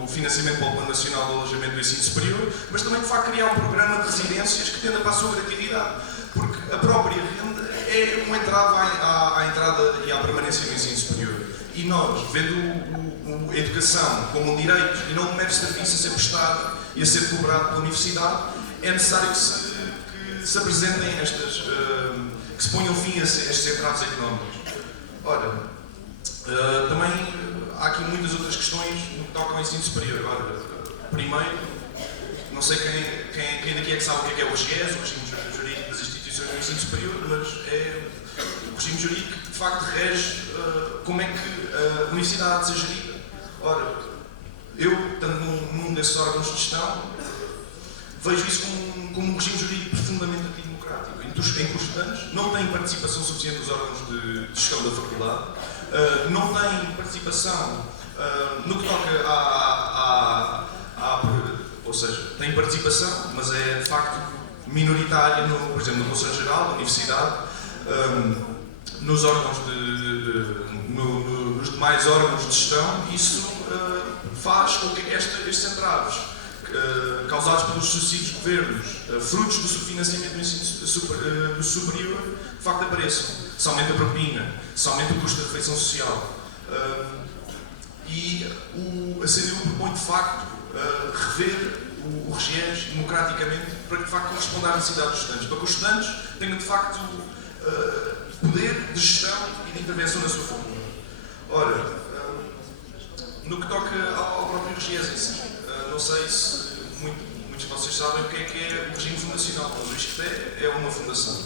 financiamento para o Plano Nacional de Alojamento do Ensino Superior, mas também de facto criar um programa de residências que tenda para a sua gratuidade, porque a própria renda é um entrave à entrada e à permanência no ensino superior. E nós, vendo a educação como um direito e não um mero serviço a ser prestado e a ser cobrado pela universidade, é necessário que se apresentem que se ponham fim a estes entraves económicos. Ora, também há aqui muitas outras questões no que toca ao ensino superior. Ora, primeiro, não sei quem daqui é que sabe o que é o RGES, o regime jurídico das instituições do ensino superior, mas é o regime jurídico que de facto rege como é que a universidade se gerida. Ora, eu, estando num desses órgãos de gestão, vejo isso como um regime jurídico profundamente antidemocrático, em que os estudantes não têm participação suficiente nos órgãos de gestão da faculdade, não têm participação no que toca ou seja, têm participação, mas é de facto minoritária, por exemplo, no Conselho Geral da Universidade, nos órgãos nos demais órgãos de gestão. Isso faz com que estes entraves causados pelos sucessivos governos, frutos do subfinanciamento do ensino do superior, de facto apareçam. Se aumenta a propina, se aumenta o custo da refeição social. E a CDU propõe de facto rever o RGES democraticamente para que de facto corresponda à necessidade dos estudantes, para que os estudantes tenham de facto poder de gestão e de intervenção na sua faculdade. Ora, no que toca ao próprio RGES em si, não sei se muitos de vocês sabem o que é o regime fundacional, mas o ISCTE é uma fundação.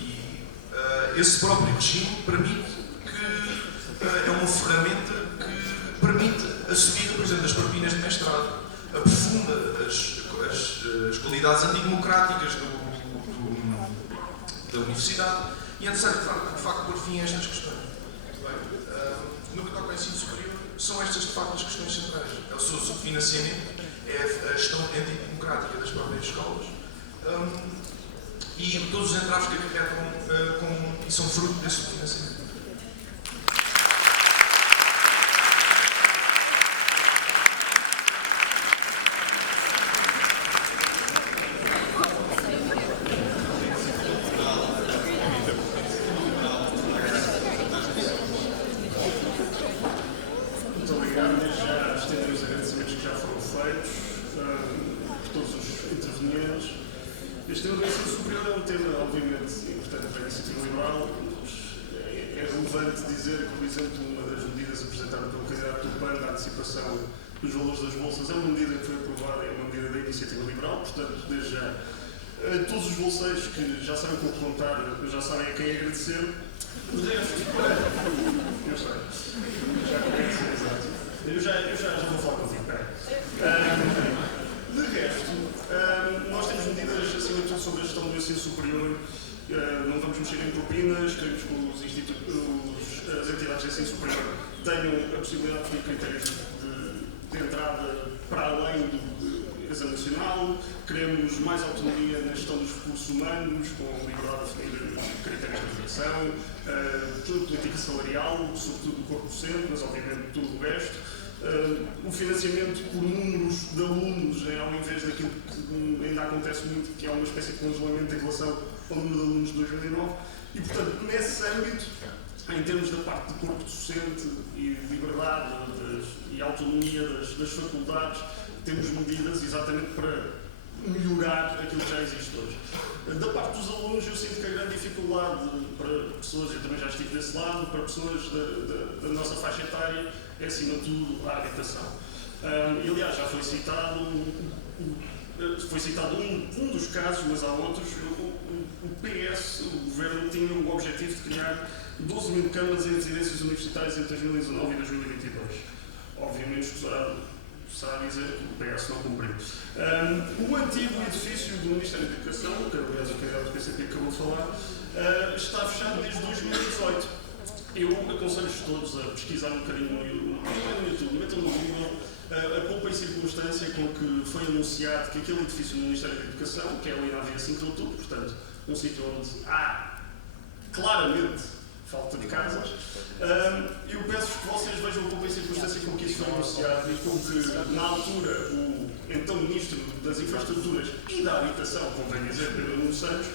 E esse próprio regime permite é uma ferramenta que permite a subida, por exemplo, das propinas de mestrado, aprofunda as qualidades antidemocráticas da universidade e é necessário, de facto, pôr fim a estas questões. No que toca ao ensino superior, são estas, de facto, as questões centrais. É o seu subfinanciamento, é a gestão antidemocrática das próprias escolas e todos os entraves que acarretam e são fruto desse subfinanciamento. Este tema do ensino superior é um tema, obviamente, importante para a iniciativa liberal. É relevante dizer que, por exemplo, uma das medidas apresentadas pelo candidato do PAN da antecipação dos valores das bolsas é uma medida que foi aprovada, é uma medida da iniciativa liberal, portanto, desde já, todos os bolseiros que já sabem como contar, já sabem a quem agradecer. De resto, eu sei, já conheço, exato. Eu já vou falar contigo, peraí. De resto, nós temos medidas, acima de tudo, sobre a gestão do ensino superior. Não vamos mexer em propinas, queremos que as entidades de ensino superior tenham a possibilidade de definir critérios de entrada para além do exame nacional. Queremos mais autonomia na gestão dos recursos humanos, com liberdade de definir critérios de avaliação, política salarial, sobretudo do corpo docente, mas obviamente tudo o resto. O financiamento por números de alunos, ao invés daquilo que ainda acontece muito, que é uma espécie de congelamento em relação ao número de alunos de 2009. E, portanto, nesse âmbito, em termos da parte do corpo docente e liberdade e autonomia das faculdades, temos medidas exatamente para melhorar aquilo que já existe hoje. Da parte dos alunos, eu sinto que a grande dificuldade para pessoas, eu também já estive desse lado, para pessoas da nossa faixa etária, é acima de tudo a habitação. E aliás, já foi citado um dos casos, mas há outros. O PS, o Governo, tinha o objetivo de criar 12 mil camas em residências universitárias entre 2019 e 2022. Obviamente, escusado será dizer que o PS não cumpriu. O antigo edifício do Ministério da Educação, que aliás o candidato do PCP acabou de falar, está fechado desde 2018. Eu aconselho-vos todos a pesquisar um bocadinho no YouTube, metam no Google a poupa e circunstância com que foi anunciado que aquele edifício do Ministério da Educação, que é ali na Avenida 5 de Outubro, portanto, um sítio onde há claramente falta de casas, eu peço que vocês vejam a poupa e circunstância com que isso foi anunciado e com que, na altura, o então Ministro das Infraestruturas e da Habitação, convém dizer, Pedro Nuno Santos,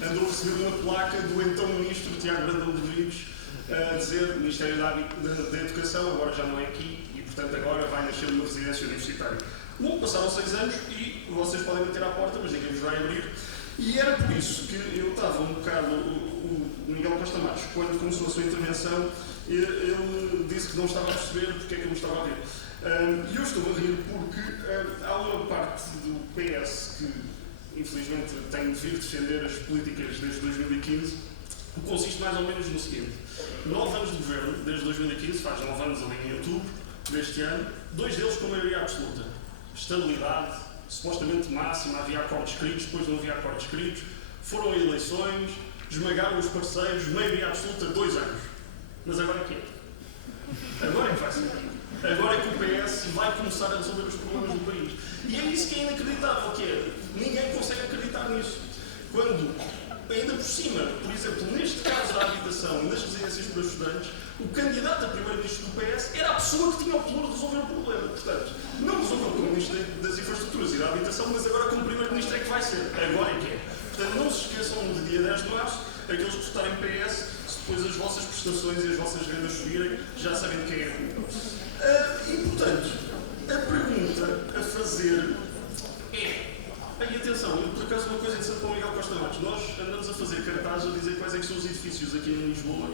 andou a receber uma placa do então Ministro Tiago Brandão de Rodrigues a dizer Ministério da Educação, agora já não é aqui e, portanto, agora vai nascer uma residência universitária. Bom, passaram 6 anos e vocês podem bater à porta, mas ninguém vos vai abrir. E era por isso que eu estava um bocado, o Miguel Costa Matos, quando começou a sua intervenção, ele disse que não estava a perceber porque é que eu me estava a rir. E eu estou a rir porque há uma parte do PS que, infelizmente, tem de vir defender as políticas desde 2015, que consiste mais ou menos no seguinte: 9 anos de governo, desde 2015, faz 9 anos ali em outubro deste ano, 2 deles com maioria absoluta. Estabilidade, supostamente máxima, havia acordos escritos, depois não havia acordos escritos, foram a eleições, esmagaram os parceiros, maioria absoluta, 2 anos. Mas agora é que é? Agora é que vai ser. Agora é que o PS vai começar a resolver os problemas do país. E é isso que é inacreditável, que é, ninguém consegue acreditar nisso. Quando, ainda por cima, por exemplo, neste caso da habitação e das residências para estudantes, o candidato a primeiro-ministro do PS era a pessoa que tinha o poder de resolver o problema. Portanto, não resolveu como Ministro das Infraestruturas e da Habitação, mas agora como primeiro-ministro é que vai ser. Agora é que é. Portanto, não se esqueçam de dia 10 de março, aqueles que votarem PS, se depois as vossas prestações e as vossas rendas subirem, já sabem de quem é a culpa. E, portanto, a pergunta a fazer é... E atenção, por acaso uma coisa interessante para o Miguel Costa Matos, nós andamos a fazer cartazes a dizer quais é que são os edifícios aqui em Lisboa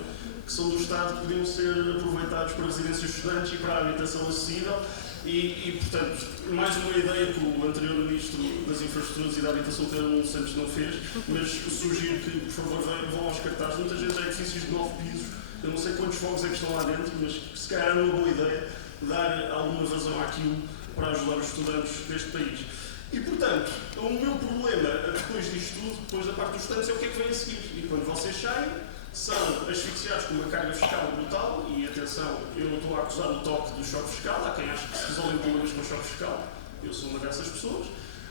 que são do Estado que podiam ser aproveitados para residências de estudantes e para a habitação acessível e, portanto, mais uma ideia que o anterior Ministro das Infraestruturas e da Habitação, Pedro Nuno Santos, não fez, mas sugiro que, por favor, vão aos cartazes. Muita gente há edifícios de 9 pisos, eu não sei quantos fogos é que estão lá dentro, mas se calhar é uma boa ideia dar alguma razão àquilo para ajudar os estudantes deste país. E, portanto, o meu problema, depois disto tudo, depois da parte dos estudantes, é o que é que vem a seguir. E quando vocês saem, são asfixiados com uma carga fiscal brutal, e atenção, eu não estou a acusar o toque do choque fiscal, há quem ache que se resolvem problemas com o choque fiscal, eu sou uma dessas pessoas,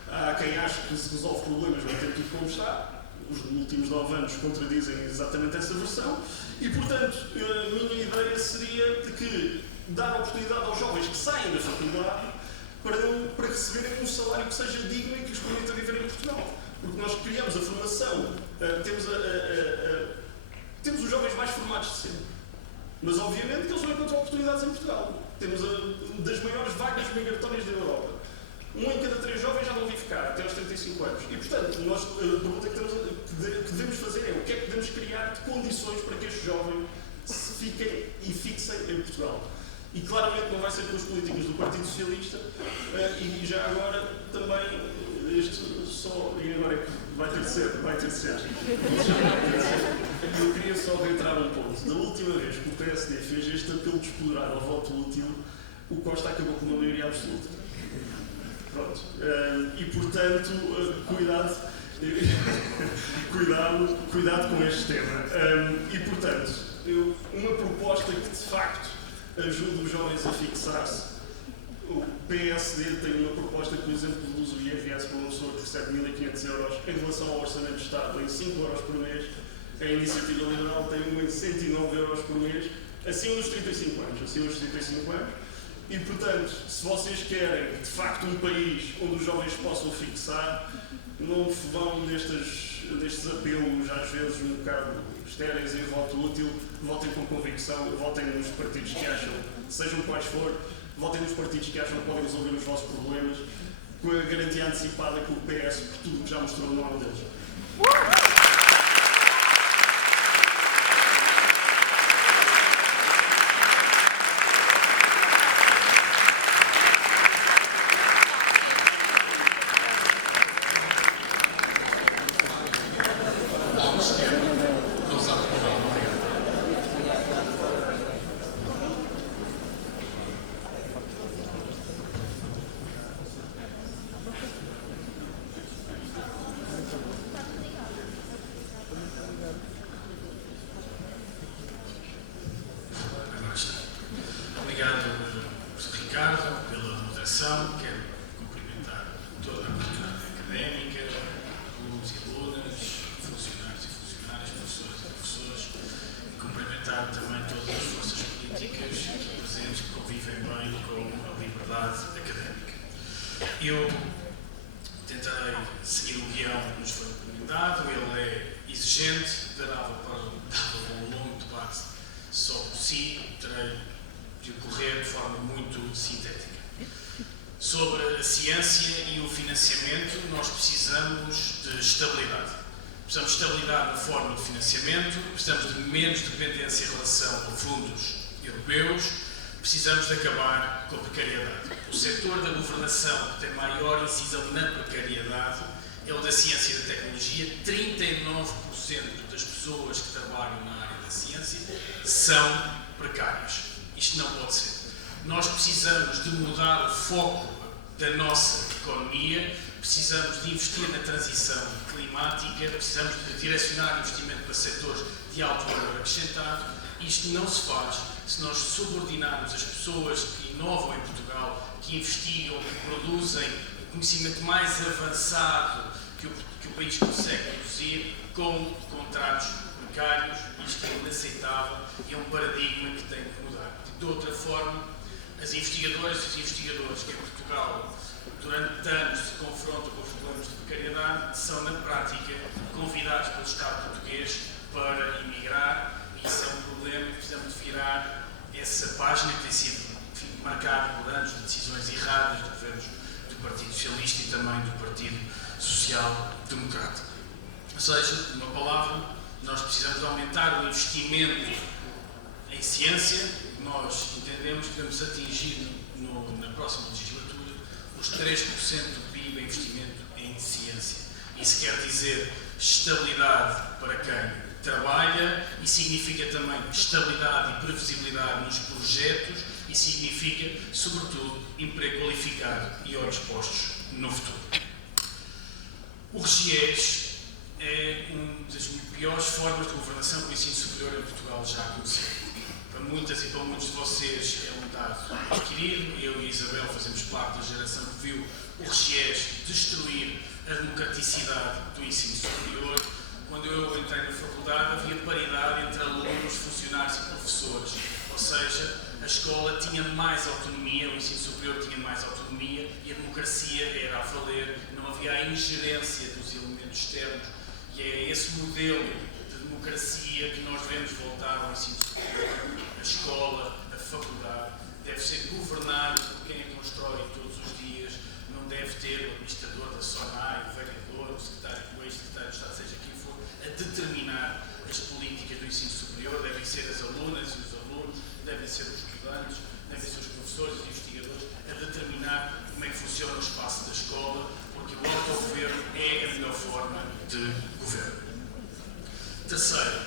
há quem ache que se resolve problemas mantendo tudo como está, os últimos 9 anos contradizem exatamente essa versão, e, portanto, a minha ideia seria de que dar a oportunidade aos jovens que saem da faculdade para receberem um salário que seja digno e que os permita viver em Portugal. Porque nós criamos a formação, temos os jovens mais formados de sempre. Mas, obviamente, que eles não encontram oportunidades em Portugal. Temos das maiores vagas migratórias da Europa. 1 em cada 3 jovens já não vive cá, até aos 35 anos. E, portanto, nós, a pergunta que devemos fazer é o que é que devemos criar de condições para que estes jovens se fiquem e fixem em Portugal. E claramente não vai ser pelas políticas do Partido Socialista e já agora também e agora é que vai ter de ser. Eu queria só reiterar um ponto. Da última vez que o PSD fez este apelo de explorar ao voto útil, o Costa acabou com uma maioria absoluta. Pronto. E portanto, cuidado com este tema. E portanto, uma proposta que de facto ajuda os jovens a fixar-se. O PSD tem uma proposta que, por exemplo, reduz o IRS para uma pessoa que recebe 1.500 euros em relação ao Orçamento de Estado em 5 euros por mês. A Iniciativa Liberal tem uma em 109 euros por mês, acima dos 35 anos. E, portanto, se vocês querem, de facto, um país onde os jovens possam fixar, não vão destes apelos, às vezes, um bocado estéreis em voto útil, votem com convicção, votem nos partidos que acham, sejam quais for, votem nos partidos que acham que podem resolver os vossos problemas, com a garantia antecipada que o PS, por tudo que já mostrou, não há um deles. eu tentarei seguir o guião que nos foi recomendado. Ele é exigente, dava um longo debate só por si, terei de ocorrer de forma muito sintética. Sobre a ciência e o financiamento, nós precisamos de estabilidade. Precisamos de estabilidade na forma de financiamento, precisamos de menos dependência em relação a fundos europeus, precisamos de acabar com a precariedade. O setor da governação que tem maior incisão na precariedade é o da ciência e da tecnologia. 39% das pessoas que trabalham na área da ciência são precárias. Isto não pode ser. Nós precisamos de mudar o foco da nossa economia, precisamos de investir na transição climática, precisamos de direcionar investimento para setores de alto valor acrescentado. Isto não se faz se nós subordinarmos as pessoas que inovam em Portugal, que investigam, que produzem conhecimento mais avançado que o país consegue produzir, com contratos precários. Isto é inaceitável e é um paradigma que tem que mudar. De outra forma, as investigadoras e os investigadores que em Portugal durante anos se confrontam com os problemas de precariedade são, na prática, convidados pelo Estado português para emigrar, e isso é um problema que precisamos de virar essa página que tem sido, enfim, marcada por anos de decisões erradas de governos do Partido Socialista e também do Partido Social Democrata. Ou seja, numa palavra, nós precisamos de aumentar o investimento em ciência. Nós entendemos que devemos atingir na próxima legislatura os 3% do PIB em investimento em ciência. Isso quer dizer estabilidade para quem trabalha e significa também estabilidade e previsibilidade nos projetos e significa, sobretudo, emprego qualificado e olhos postos no futuro. O RGES é uma das piores formas de governação que o ensino superior em Portugal já conheceu. Para muitas e para muitos de vocês é um dado adquirido. Eu e a Isabel fazemos parte da geração que viu o RGES destruir a democraticidade do ensino superior. Quando eu entrei na faculdade havia paridade entre alunos, funcionários e professores. Ou seja, a escola tinha mais autonomia, o ensino superior tinha mais autonomia e a democracia era a valer, não havia a ingerência dos elementos externos. E é esse modelo de democracia que nós devemos voltar ao ensino superior. A escola, a faculdade, deve ser governada por quem a constrói todos os dias, não deve ter o administrador da SONAI, o vereador, o secretário do ex-secretário de Estado, seja quem for, a determinar as políticas do ensino superior. Devem ser as alunas e os alunos, devem ser os estudantes, devem ser os professores e os investigadores a determinar como é que funciona o espaço da escola, porque o autogoverno é a melhor forma de governo. Terceiro,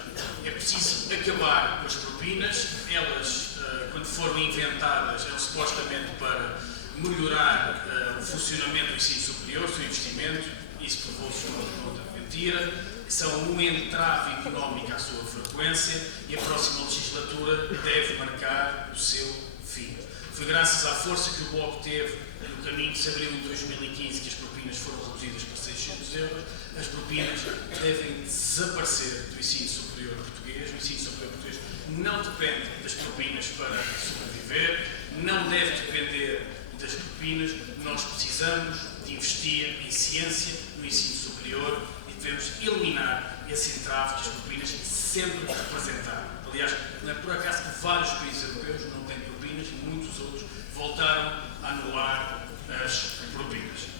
é preciso acabar com as propinas. Elas, quando foram inventadas, eram supostamente para melhorar o funcionamento do ensino superior, o seu investimento. Isso provou-se uma mentira. São um entrave económico à sua frequência e a próxima legislatura deve marcar o seu fim. Foi graças à força que o Bloco teve no caminho que se abriu em 2015 que as propinas foram reduzidas para 600 euros. As propinas devem desaparecer do ensino superior português. O ensino superior português não depende das propinas para sobreviver, não deve depender das propinas. Nós precisamos de investir em ciência no ensino superior e devemos eliminar esse entrave que as propinas sempre representaram. Aliás, não é por acaso que vários países europeus não têm propinas e muitos outros voltaram a anular as propinas.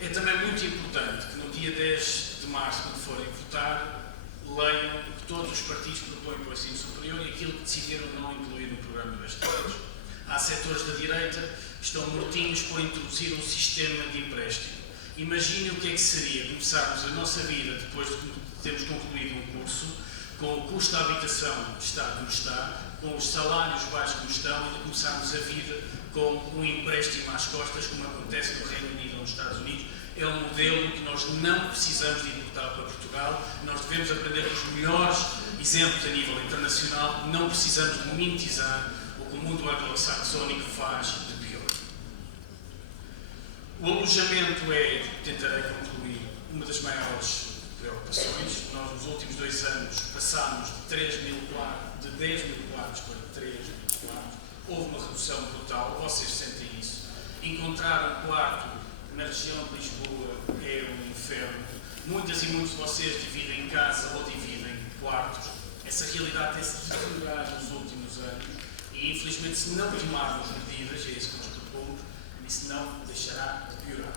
É também muito importante que no dia 10 de março, quando forem votar, leiam o que todos os partidos propõem para o ensino superior e aquilo que decidiram não incluir no programa de investidores. Há setores da direita que estão mortinhos por introduzir um sistema de empréstimo. Imaginem o que é que seria começarmos a nossa vida, depois de termos concluído um curso, com o custo da habitação estar como está, com os salários baixos como estão, e de começarmos a vida com um empréstimo às costas, como acontece no Reino Unido ou nos Estados Unidos. É um modelo que nós não precisamos de importar para Portugal. Nós devemos aprender com os melhores exemplos a nível internacional. Não precisamos de mimetizar o que o mundo anglo-saxónico faz de pior. O alojamento é, tentarei concluir, uma das maiores preocupações. Nós, nos últimos 2 anos, passámos de 10 mil quartos para 3 mil quartos. Houve uma redução brutal, vocês sentem isso. encontrar um quarto na região de Lisboa é um inferno. Muitas e muitos de vocês dividem casa ou dividem quartos. Essa realidade tem-se deteriorado nos últimos anos e, infelizmente, se não tomarmos medidas, é isso que nos propomos, isso não deixará de piorar.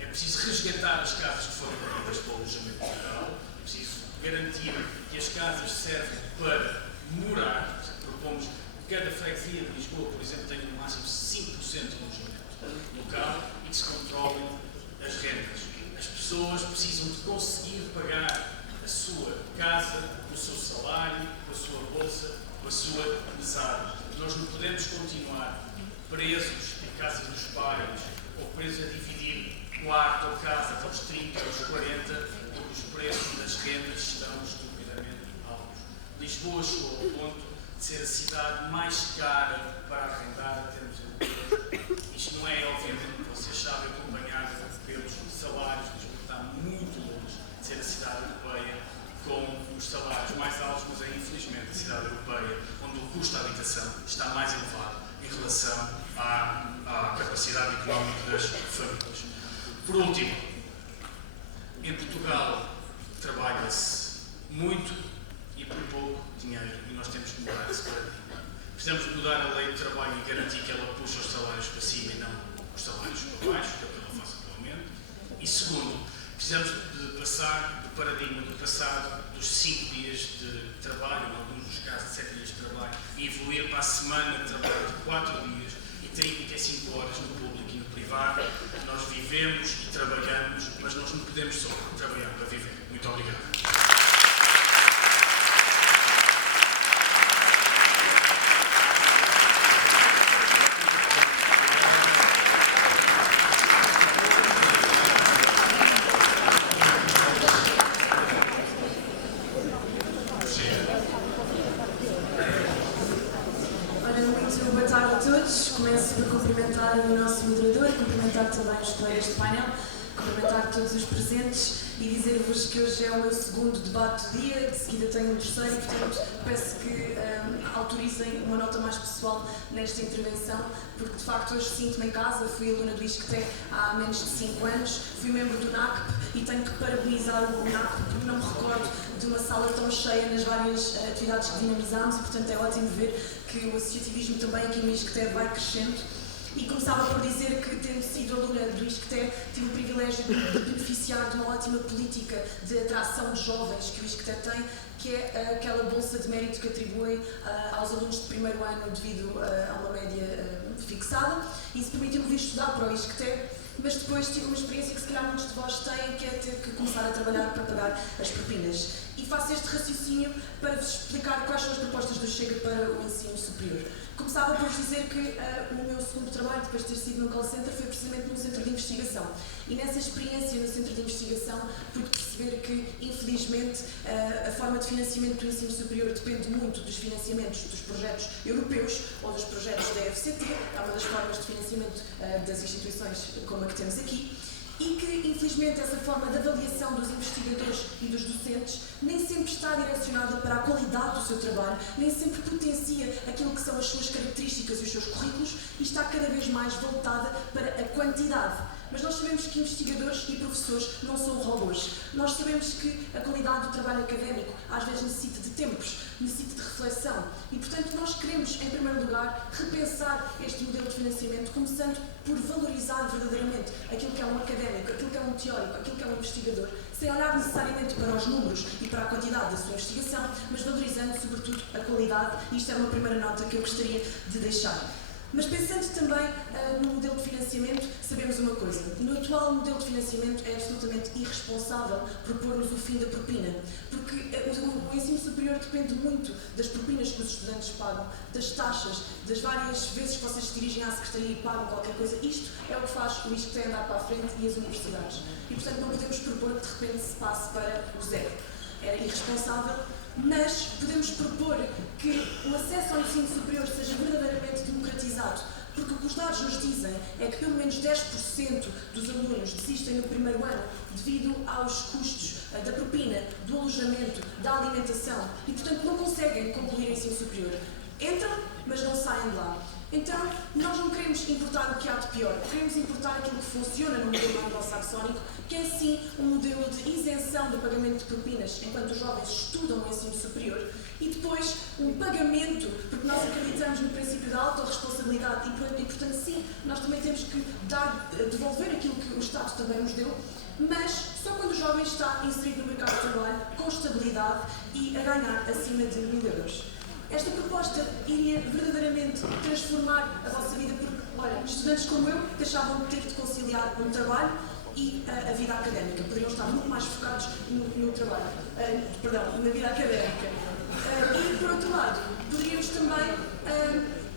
É preciso resgatar as casas que foram perdidas para o alojamento geral, é preciso garantir que as casas servem para morar. Propomos que cada freguesia de Lisboa, por exemplo, tenha no máximo 5% de alojamento local e que se controlem as rendas. As pessoas precisam de conseguir pagar a sua casa, com o seu salário, com a sua bolsa, com a sua mesada. Nós não podemos continuar presos em casas dos pais ou presos a dividir quarto ou casa até os 30 ou os 40, porque os preços das rendas estão estupidamente altos. Lisboa chegou ao ponto de ser a cidade mais cara para arrendar em termos europeus. Isto não é, obviamente, vocês sabem, acompanhado pelos salários. Lisboa está muito longe de ser a cidade europeia com os salários mais altos, mas é infelizmente a cidade europeia onde o custo da habitação está mais elevado em relação à capacidade económica das famílias. Por último, em Portugal trabalha-se muito e por pouco dinheiro e nós temos que mudar esse paradigma. Precisamos mudar a lei de trabalho e garantir que ela puxa os salários para cima e não os salários para baixo, que é o que ela faz atualmente. E segundo, precisamos de passar do paradigma do passado dos 5 dias de trabalho, em alguns dos casos de 7 dias de trabalho, e evoluir para a semana de trabalho de 4 dias e 35 horas no público e no privado. Nós vivemos e trabalhamos, mas nós não podemos só trabalhar para viver. Muito obrigado. Começo por cumprimentar o nosso moderador, cumprimentar também os colegas de painel, cumprimentar todos os presentes e dizer-vos que hoje é o meu segundo debate do dia, de seguida tenho um terceiro e, portanto, peço que autorizem uma nota mais pessoal nesta intervenção, porque de facto hoje sinto-me em casa, fui aluna do ISCTE há menos de 5 anos, fui membro do NACP e tenho que parabenizar o NACP porque não me recordo de uma sala tão cheia nas várias atividades que dinamizámos e, portanto, é ótimo ver que o associativismo também aqui no ISCTE vai crescendo. E começava por dizer que, tendo sido aluna do ISCTE, tive o privilégio de beneficiar de uma ótima política de atração de jovens que o ISCTE tem, que é aquela bolsa de mérito que atribui aos alunos de primeiro ano devido a uma média fixada. Isso permitiu-me vir estudar para o ISCTE, mas depois tive uma experiência que se calhar muitos de vós têm, que é ter que começar a trabalhar para pagar as propinas. E faço este raciocínio para vos explicar quais são as propostas do Chega para o ensino superior. Começava por dizer que o meu segundo trabalho, depois de ter sido no call center, foi precisamente num centro de investigação. E nessa experiência no centro de investigação pude perceber que, infelizmente, a forma de financiamento do ensino superior depende muito dos financiamentos dos projetos europeus ou dos projetos da FCT, é uma das formas de financiamento das instituições como a que temos aqui. E que, infelizmente, essa forma de avaliação dos investigadores e dos docentes nem sempre está direcionada para a qualidade do seu trabalho, nem sempre potencia aquilo que são as suas características e os seus currículos e está cada vez mais voltada para a quantidade. Mas nós sabemos que investigadores e professores não são robôs. Nós sabemos que a qualidade do trabalho académico às vezes necessita de tempos, necessita de reflexão e, portanto, nós queremos, em primeiro lugar, repensar este modelo de financiamento, começando por valorizar verdadeiramente aquilo que é um académico, aquilo que é um teórico, aquilo que é um investigador, sem olhar necessariamente para os números e para a quantidade da sua investigação, mas valorizando, sobretudo, a qualidade, e isto é uma primeira nota que eu gostaria de deixar. Mas pensando também no modelo de financiamento, sabemos uma coisa. No atual modelo de financiamento é absolutamente irresponsável propormos o fim da propina, porque o ensino superior depende muito das propinas que os estudantes pagam, das taxas, das várias vezes que vocês se dirigem à secretaria e pagam qualquer coisa. Isto é o que faz o ISCTE andar para a frente e as universidades. E, portanto, não podemos propor que de repente se passe para o zero. É irresponsável. Mas podemos propor que o acesso ao ensino superior seja verdadeiramente democratizado, porque o que os dados nos dizem é que pelo menos 10% dos alunos desistem no primeiro ano devido aos custos da propina, do alojamento, da alimentação e, portanto, não conseguem concluir o ensino superior. Entram, mas não saem de lá. Então, nós não queremos importar o que há de pior, queremos importar aquilo que funciona no modelo anglo-saxónico, que é sim um modelo de isenção do pagamento de propinas enquanto os jovens estudam no ensino superior, e depois um pagamento, porque nós acreditamos no princípio da autorresponsabilidade e portanto sim, nós também temos que devolver aquilo que o Estado também nos deu, mas só quando o jovem está inserido no mercado de trabalho, com estabilidade e a ganhar acima de 1.000 euros. Esta proposta iria verdadeiramente transformar a vossa vida, porque, olha, estudantes como eu deixavam de ter de conciliar um trabalho e a vida académica. Poderiam estar muito mais focados no trabalho, na vida académica. E, por outro lado, poderíamos também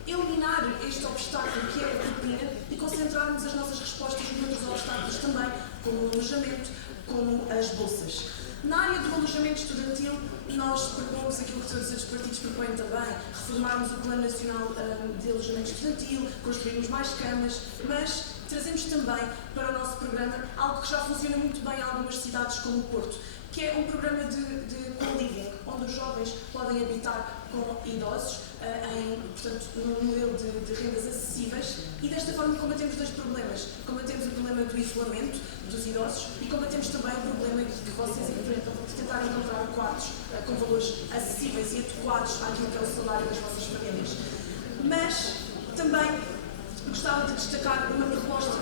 eliminar este obstáculo que é a propina e concentrarmos as nossas respostas noutros obstáculos também, como o alojamento, como as bolsas. Na área do alojamento estudantil, nós propomos aquilo que todos os partidos propõem também, reformarmos o Plano Nacional de Alojamento Estudantil, construirmos mais camas, mas trazemos também para o nosso programa algo que já funciona muito bem em algumas cidades como o Porto, que é um programa de co-living, onde os jovens podem habitar com idosos, portanto, num modelo de rendas acessíveis, e desta forma combatemos dois problemas. Combatemos o problema do isolamento dos idosos e combatemos também o problema que vocês enfrentam de tentar encontrar quartos com valores acessíveis e adequados àquilo que é o salário das vossas famílias. Mas também gostava de destacar uma proposta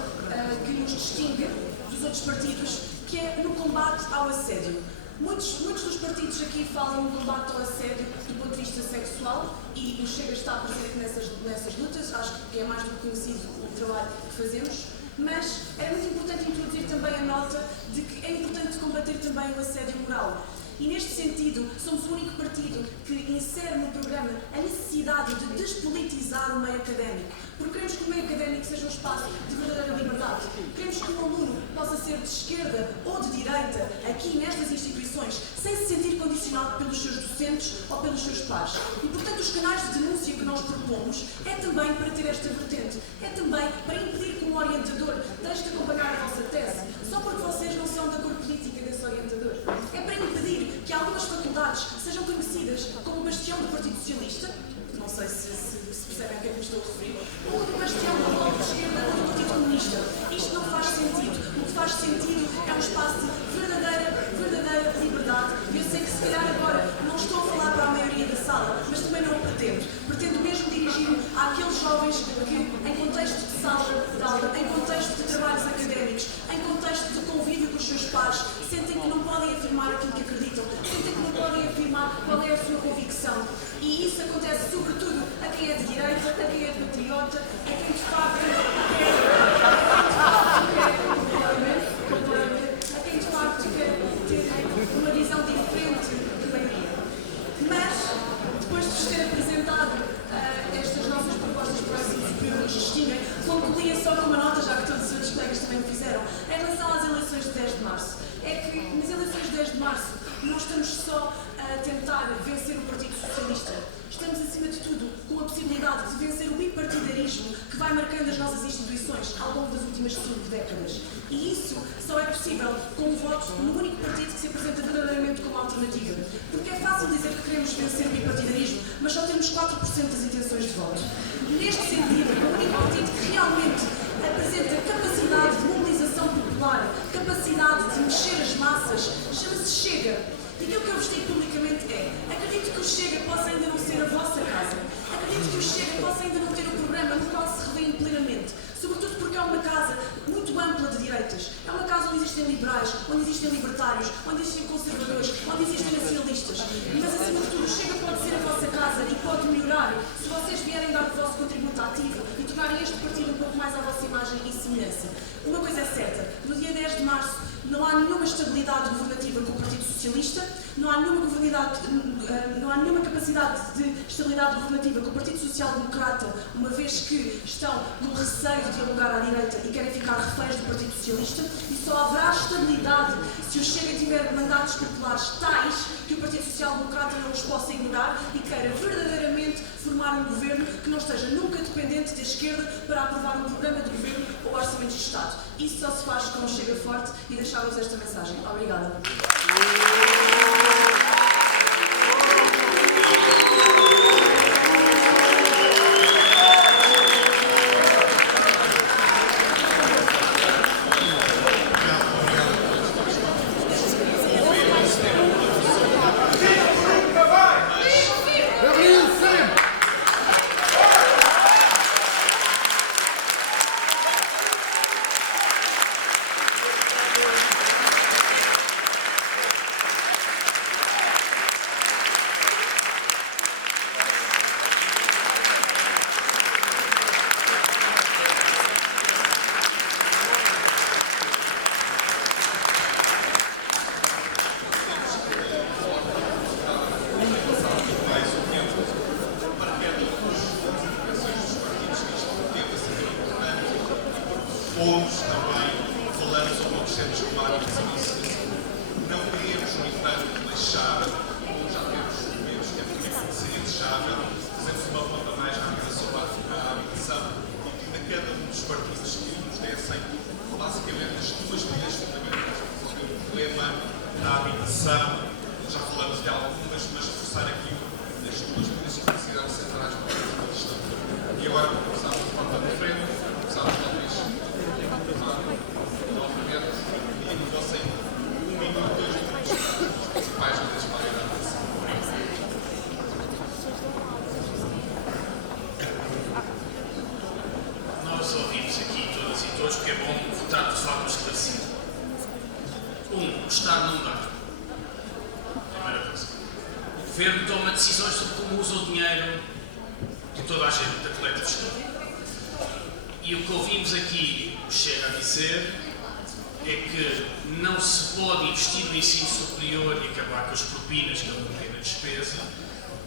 que nos distingue dos outros partidos, que é no combate ao assédio. Muitos dos partidos aqui falam no combate ao assédio do ponto de vista sexual e o Chega está presente nessas lutas, acho que é mais do que conhecido o trabalho que fazemos, mas é muito importante introduzir também a nota de que é importante combater também o assédio moral. E neste sentido, somos o único partido que insere no programa a necessidade de despolitizar o meio académico, porque queremos que o meio académico seja um espaço de verdadeira liberdade. Queremos que o aluno possa ser de esquerda ou de direita aqui nestas instituições, sem se sentir condicionado pelos seus docentes ou pelos seus pares. E, portanto, os canais de denúncia que nós propomos é também para ter esta vertente, é também para impedir que um orientador deixe de acompanhar a vossa tese, só porque vocês não são da cor política desse orientador. É para impedir que algumas faculdades sejam conhecidas como o bastião do Partido Socialista, não sei se percebem a quem me estou a referir, ou do bastião do Bloco de Esquerda ou do Partido Comunista. Isto não faz sentido. O que faz sentido é um espaço de verdadeira liberdade. E eu sei que se calhar agora não estou a falar para a maioria da sala, mas também não o pretendo. Pretendo mesmo dirigir-me àqueles jovens que, em contexto de sala de aula, em contexto de trabalhos académicos, em contexto de convívio com os seus pares, sentem que não podem afirmar aquilo que acreditam, sentem que não podem afirmar qual é a sua convicção. E isso acontece sobretudo a quem é de direita, a quem é patriota, a quem de facto quer ter uma visão diferente da maioria. Mas, depois de vos ter apresentado estas nossas propostas para o ensino superior nos distinguem, concluía só com uma nota, já que todos os outros colegas também o fizeram, em relação às eleições de 10 de março. É que nas eleições de 10 de março não estamos só a tentar vencer o Partido Socialista. Estamos, acima de tudo, com a possibilidade de vencer o bipartidarismo que vai marcando as nossas instituições ao longo das últimas 5 décadas. E isso só é possível com o voto no único partido que se apresenta verdadeiramente como alternativa. Porque é fácil dizer que queremos vencer o bipartidarismo, mas só temos 4% das intenções de voto. Neste sentido, o único partido que realmente apresenta capacidade de mobilização popular, capacidade de mexer as massas, chama-se Chega. E aquilo que eu vos digo publicamente é: acredito que o Chega possa ainda não ser a vossa casa. Acredito que o Chega possa ainda não ter um programa no qual se revêem plenamente. Sobretudo porque é uma casa muito ampla de direitas. É uma casa onde existem liberais, onde existem libertários, onde existem conservadores, onde existem nacionalistas. Mas, acima de tudo, o Chega pode ser a vossa casa e pode melhorar se vocês vierem dar o vosso contributo ativo e tornarem este partido um pouco mais à vossa imagem e semelhança. Uma coisa é certa: no dia 10 de março não há nenhuma estabilidade governativa com o Partido Socialista, não há nenhuma capacidade de estabilidade governativa com o Partido Social Democrata, uma vez que estão no receio de dialogar à direita e querem ficar reféns do Partido Socialista, e só haverá estabilidade se o Chega tiver mandatos populares tais que o Partido Social Democrata não os possa ignorar e queira verdadeiramente formar um governo que não esteja nunca dependente da esquerda para aprovar um programa de governo ou orçamento de Estado. Isso só se faz com um Chega forte, e deixar-vos esta mensagem. Obrigada. governo toma decisões sobre como usa o dinheiro de toda a gente da coleta fiscal. E o que ouvimos aqui chega a dizer é que não se pode investir no ensino superior e acabar com as propinas que ele não tem na despesa,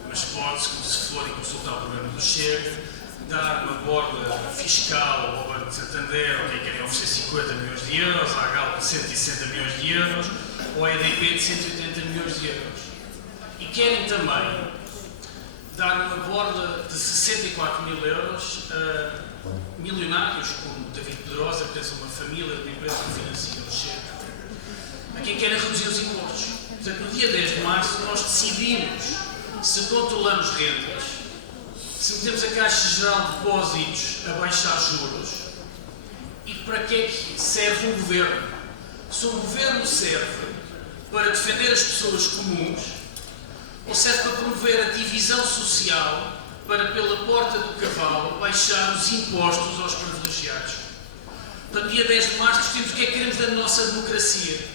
mas pode-se, como se forem consultar o programa do Chega, dar uma borda fiscal ao Banco de Santander, ou quem querem oferecer 50 milhões de euros, à Galp de 160 milhões de euros, ou à EDP de 180 milhões de euros. E querem também dar uma borda de 64 mil euros a milionários como David Pedrosa, que pertence a uma família de uma empresa que financia o Chega, a quem querem reduzir os impostos. Portanto, no dia 10 de março, nós decidimos se controlamos rendas, se metemos a Caixa Geral de Depósitos a baixar juros e para que é que serve um governo. Se um governo serve para defender as pessoas comuns ou serve para promover a divisão social para, pela porta do cavalo, baixar os impostos aos privilegiados. Portanto, dia 10 de março, discutimos o que é que queremos da nossa democracia.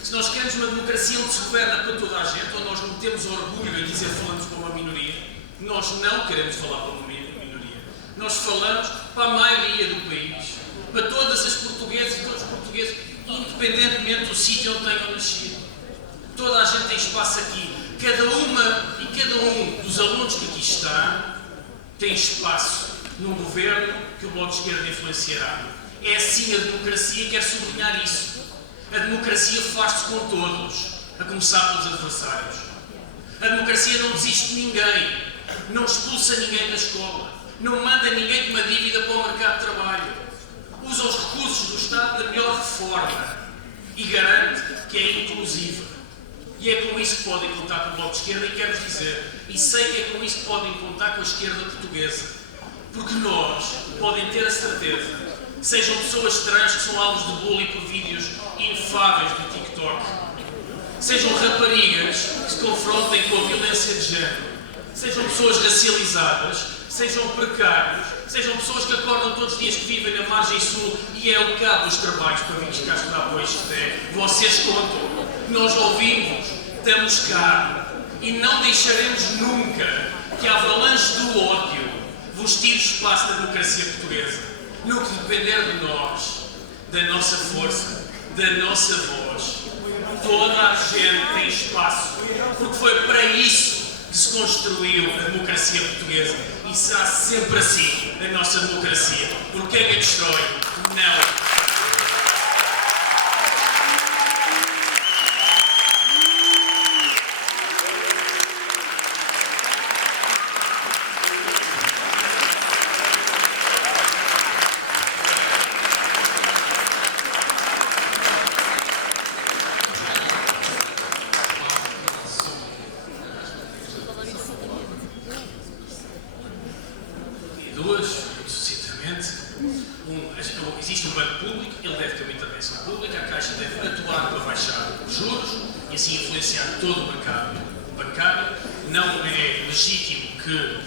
Se nós queremos uma democracia onde se governa para toda a gente, onde nós não temos orgulho em dizer falamos para uma minoria, nós não queremos falar para uma minoria. Nós falamos para a maioria do país, para todas as portuguesas e todos os portugueses, independentemente do sítio onde tenham nascido. Toda a gente tem espaço aqui. Cada uma e cada um dos alunos que aqui está tem espaço num governo que o Bloco de Esquerda influenciará. É assim a democracia e quero sublinhar isso. A democracia faz-se com todos, a começar pelos adversários. A democracia não desiste de ninguém, não expulsa ninguém da escola, não manda ninguém com uma dívida para o mercado de trabalho. Usa os recursos do Estado da melhor forma e garante que é inclusiva. E é com isso que podem contar com o Bloco de Esquerda e quero-vos dizer, e sei que é com isso que podem contar com a esquerda portuguesa. Porque nós, podem ter a certeza, sejam pessoas trans que são alvos de bullying por vídeos inefáveis do TikTok, sejam raparigas que se confrontem com a violência de género, sejam pessoas racializadas, sejam precários, sejam pessoas que acordam todos os dias que vivem na margem sul e é o cabo dos trabalhos para vir cá estudar para o ISCTE. Vocês contam, nós ouvimos, estamos cá e não deixaremos nunca que a avalanche do ódio vos tire espaço da democracia portuguesa. No que depender de nós, da nossa força, da nossa voz, toda a gente tem espaço, porque foi para isso que se construiu a democracia portuguesa e será sempre assim a nossa democracia, porque quem a destrói, não. Existe um banco público, ele deve ter uma intervenção pública, a Caixa deve atuar para baixar os juros e assim influenciar todo o mercado bancário. Não é legítimo que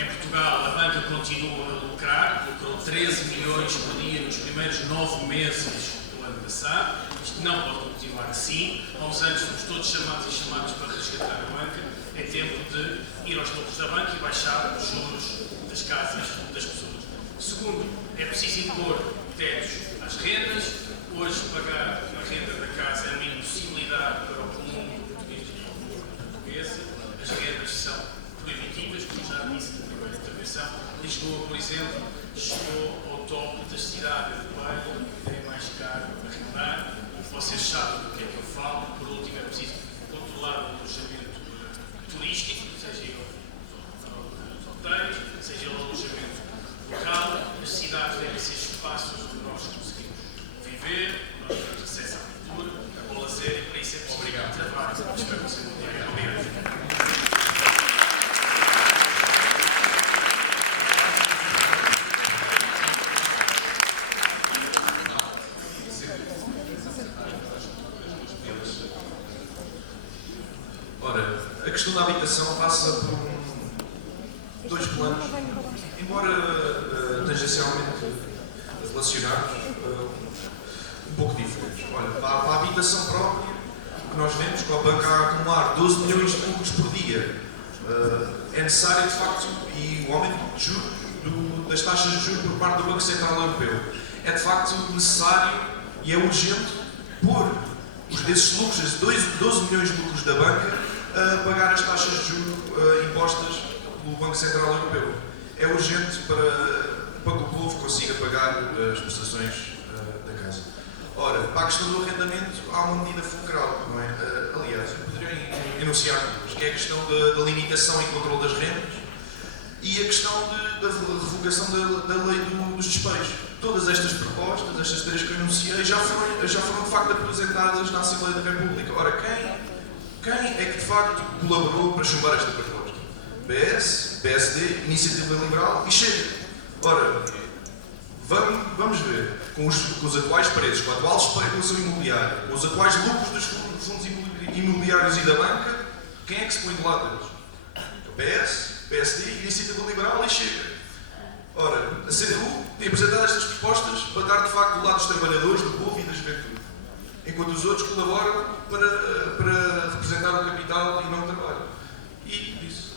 em Portugal a banca continue a lucrar, lucrou 13 milhões por dia nos primeiros 9 meses do ano passado. Isto não pode continuar assim. Há uns anos fomos todos chamados e chamados para resgatar a banca. É tempo de ir aos lucros da banca e baixar os juros das casas das pessoas. Segundo, é preciso impor tetos às rendas. Hoje, pagar a renda da casa é uma impossibilidade para o comum português e portuguesa. As rendas são proibitivas, como já disse na primeira intervenção. Lisboa, por exemplo, chegou ao topo das cidades europeias, é mais caro arrendar. Vocês sabem do que é que eu falo. Por último, é preciso controlar o alojamento turístico, seja ele os hotéis, seja ele o alojamento local. As cidades devem ser espaços onde nós conseguimos viver, nós temos acesso à cultura, ao lazer e para isso é preciso trabalho. Espero que vocês não tenham. Obrigado. Ora, a questão da habitação passa por dois planos, embora tangencialmente relacionados, um pouco diferentes. Olha, para a habitação própria, o que nós vemos com a banca a acumular 12 milhões de lucros por dia É necessário, de facto, e o aumento de juros, das taxas de juros por parte do Banco Central Europeu. É de facto necessário e é urgente pôr desses lucros, esses 12 milhões de lucros da banca, a pagar as taxas de juros impostas pelo Banco Central Europeu. É urgente para que o povo consiga pagar as prestações da casa. Ora, para a questão do arrendamento, há uma medida fulcral, não é? Aliás, eu poderia enunciar duas, que é a questão da limitação e controle das rendas e a questão da revogação da lei dos despejos. Todas estas propostas, estas três que eu enunciei, já foram de facto apresentadas na Assembleia da República. Ora, quem é que de facto colaborou para chumbar esta proposta? PS, PSD, Iniciativa Liberal e Chega. Ora, vamos ver, com os atuais preços, com a atual especulação imobiliária, com os atuais lucros dos fundos imobiliários e da banca, quem é que se põe do lado deles? O PS, PSD, Iniciativa Liberal e Chega. Ora, a CDU tem apresentado estas propostas para estar de facto do lado dos trabalhadores, do povo e da juventude, enquanto os outros colaboram para representar o capital e não o trabalho. E isso.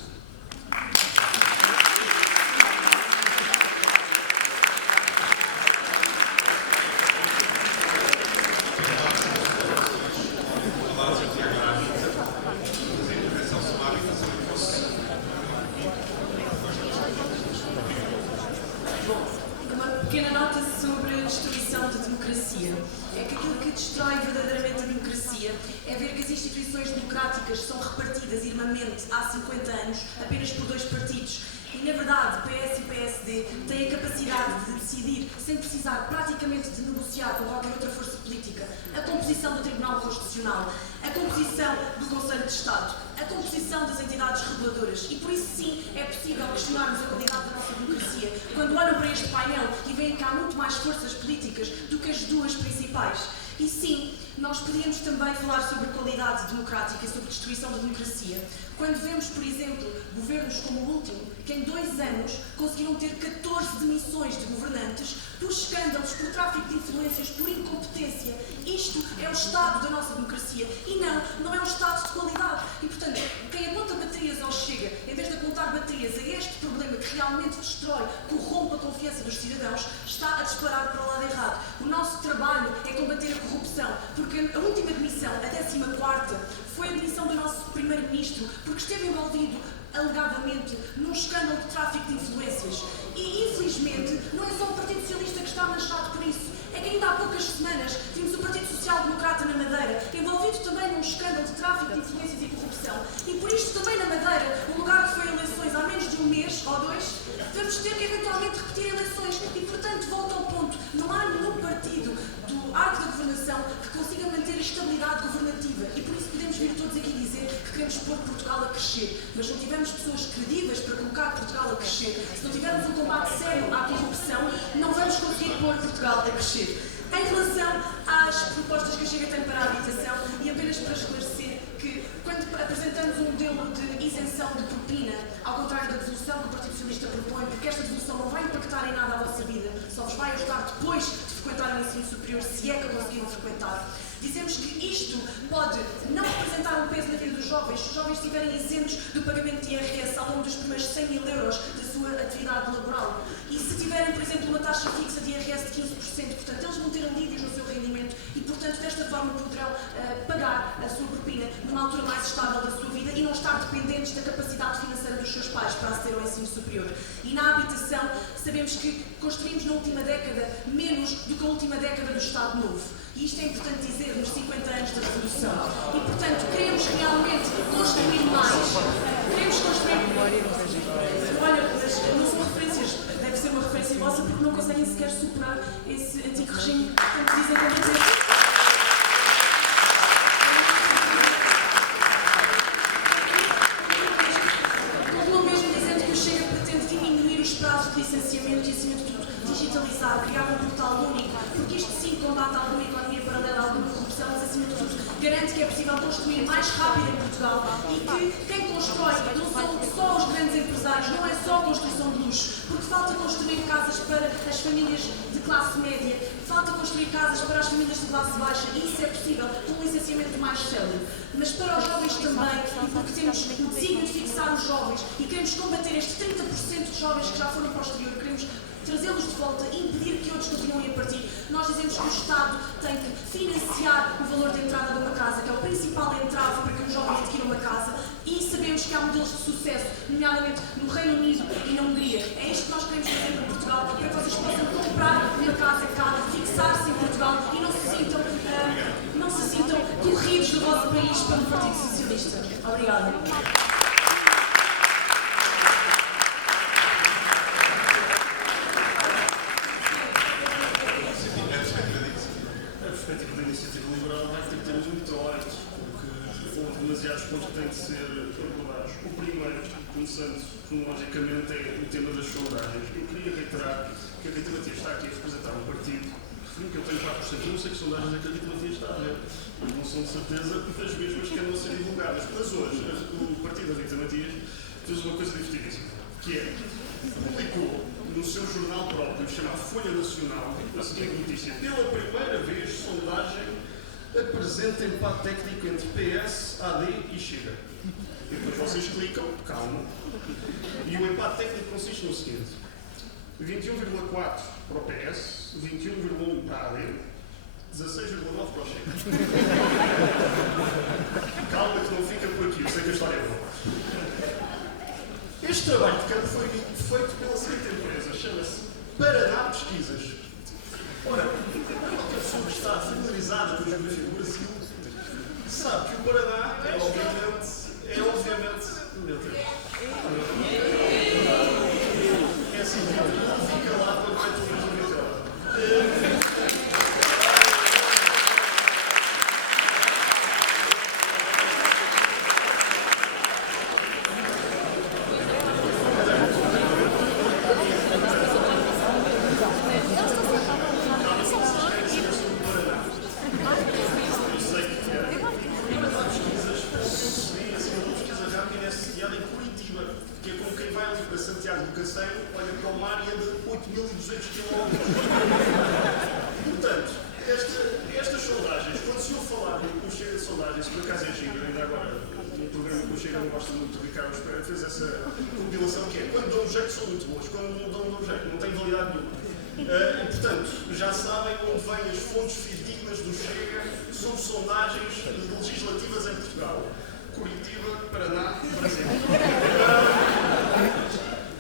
Pequena nota sobre a destruição da democracia. É que aquilo que destrói verdadeiramente a democracia é ver que as instituições democráticas são repartidas irmamente há 50 anos apenas por dois partidos. E, na verdade, PS e PSD têm a capacidade de decidir, sem precisar praticamente de negociar com qualquer outra força política, a composição do Tribunal Constitucional, a composição do Conselho de Estado, a composição das entidades reguladoras. E por isso, sim, é possível questionarmos a qualidade da nossa democracia quando olham para este painel e veem que há muito mais forças políticas do que as duas principais. E sim, nós podíamos também falar sobre qualidade democrática e sobre destruição da democracia. Quando vemos, por exemplo, governos como o último, que em 2 anos conseguiram ter 14 demissões de governantes por escândalos, por tráfico de influências, por incompetência. Isto é o estado da nossa democracia e não é um estado de qualidade. E, portanto, quem aponta baterias ao Chega, em vez de apontar baterias a este problema que realmente destrói, corrompe a confiança dos cidadãos, está a disparar para o lado errado. O nosso trabalho é combater a corrupção, porque a última demissão, a 14ª, foi a demissão do nosso primeiro-ministro, porque esteve envolvido alegadamente num escândalo de tráfico de influências. E, infelizmente, não é só o Partido Socialista que está manchado por isso. É que ainda há poucas semanas tínhamos o Partido Social Democrata na Madeira, envolvido também num escândalo de tráfico de influências e corrupção. E por isto também na Madeira, um lugar que foi eleições há menos de um mês ou 2, vamos ter que eventualmente repetir eleições. E, portanto, volta ao ponto, não há nenhum partido do arco da governação que consiga manter a estabilidade governativa. E por isso podemos vir todos aqui dizer que queremos pôr Portugal a crescer. Mas se não tivermos pessoas credíveis para colocar Portugal a crescer, se não tivermos um combate sério à corrupção, não vamos conseguir pôr Portugal a crescer. Em relação às propostas que a Chega tem para a habitação, e apenas para esclarecer que, quando apresentamos um modelo de isenção de propina, ao contrário da devolução que o Partido Socialista propõe, porque esta devolução não vai impactar em nada a vossa vida, só vos vai ajudar depois de frequentar o ensino superior, se é que conseguiram frequentar, dizemos que isto pode não representar um peso na vida dos jovens, se os jovens estiverem isentos do pagamento de IRS ao longo dos primeiros 100 mil euros da sua atividade laboral. E se tiverem, por exemplo, uma taxa fixa de IRS de 15%, portanto, eles vão ter alívios no seu rendimento e, portanto, desta forma poderão pagar a sua propina numa altura mais estável da sua vida e não estar dependentes da capacidade financeira dos seus pais para aceder ao ensino superior. E na habitação, sabemos que construímos na última década menos do que a última década do Estado Novo. E isto é importante dizer nos 50 anos da Revolução. E, portanto, queremos realmente construir mais. Queremos construir... Olha, mas não são referências. Deve ser uma referência vossa porque não conseguem sequer superar esse antigo regime. Como dizem também. Licenciamento e, acima de tudo, digitalizar, criar um portal único, porque isto sim combate alguma economia paralela, alguma corrupção, mas acima de tudo garante que é possível construir mais rápido em Portugal e que quem constrói não são só os grandes empresários, não é só a construção de luxo, porque falta construir casas para as famílias de classe média, falta construir casas para as famílias de classe baixa e isso é possível com um licenciamento mais célebre. Mas para os jovens também, e porque temos o desígnio de fixar os jovens jovens e queremos combater este 30% de jovens que já foram para o exterior, queremos trazê-los de volta e impedir que outros continuem a partir. Nós dizemos que o Estado tem que financiar o valor de entrada de uma casa, que é o principal entrave para que um jovem adquira uma casa, e sabemos que há modelos de sucesso, nomeadamente no Reino Unido e na Hungria. É isto que nós queremos fazer em Portugal, para que vocês possam comprar uma casa cá, fixar-se em Portugal e não se sintam corridos do vosso país pelo Partido Socialista. Obrigada. Demasiados pontos que têm de ser abordados. O primeiro, começando cronologicamente, é o tema das sondagens. Eu queria reiterar que a Rita Matias está aqui a representar um partido que eu tenho 4%. Eu não sei que sondagens é que a Rita Matias está a ver. Não são de certeza das mesmas que andam a ser divulgadas. Mas hoje, o partido da Rita Matias fez uma coisa divertidíssima, que é, publicou no seu jornal próprio, chamado Folha Nacional, a seguinte notícia: pela primeira vez, sondagem apresenta empate técnico entre PS, AD e Chega. E depois vocês clicam, calma, e o empate técnico consiste no seguinte: 21,4 para o PS, 21,1 para a AD, 16,9 para o Chega. Calma que não fica por aqui, eu sei que a história é boa. Este trabalho de campo foi feito pela seguinte empresa, chama-se Paraná Pesquisas. Ora, qualquer pessoa que está familiarizada com a geografia do Brasil sabe que o Paraná é obviamente, meu Deus. É assim, não fica lá para ver tudo o que legislativas em Portugal. Curitiba, Paraná, Brasil.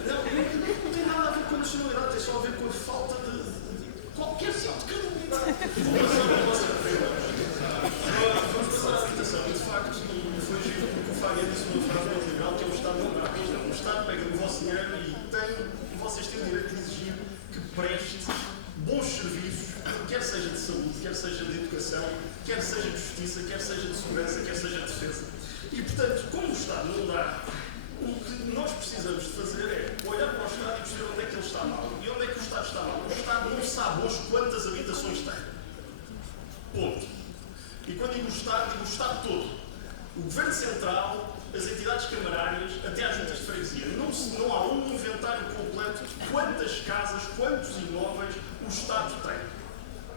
Não tem nada a ver com a nacionalidade, tem só a ver com a falta de qualquer tipo de credibilidade. Vamos passar à citação. E de facto, foi giro porque o Fábio disse uma frase muito legal, que é o Estado não dá. O Estado pega no vosso dinheiro e vocês têm o direito de exigir que preste bons serviços, quer seja de saúde, quer seja de educação, quer seja de justiça, quer seja de segurança, quer seja de defesa. E, portanto, como o Estado não dá, o que nós precisamos de fazer é olhar para o Estado e perceber onde é que ele está mal. E onde é que o Estado está mal? O Estado não sabe hoje quantas habitações tem. Ponto. E quando digo o Estado todo. O Governo Central, as entidades camarárias, até às juntas de freguesia. Não há um inventário completo de quantas casas, quantos imóveis o Estado tem.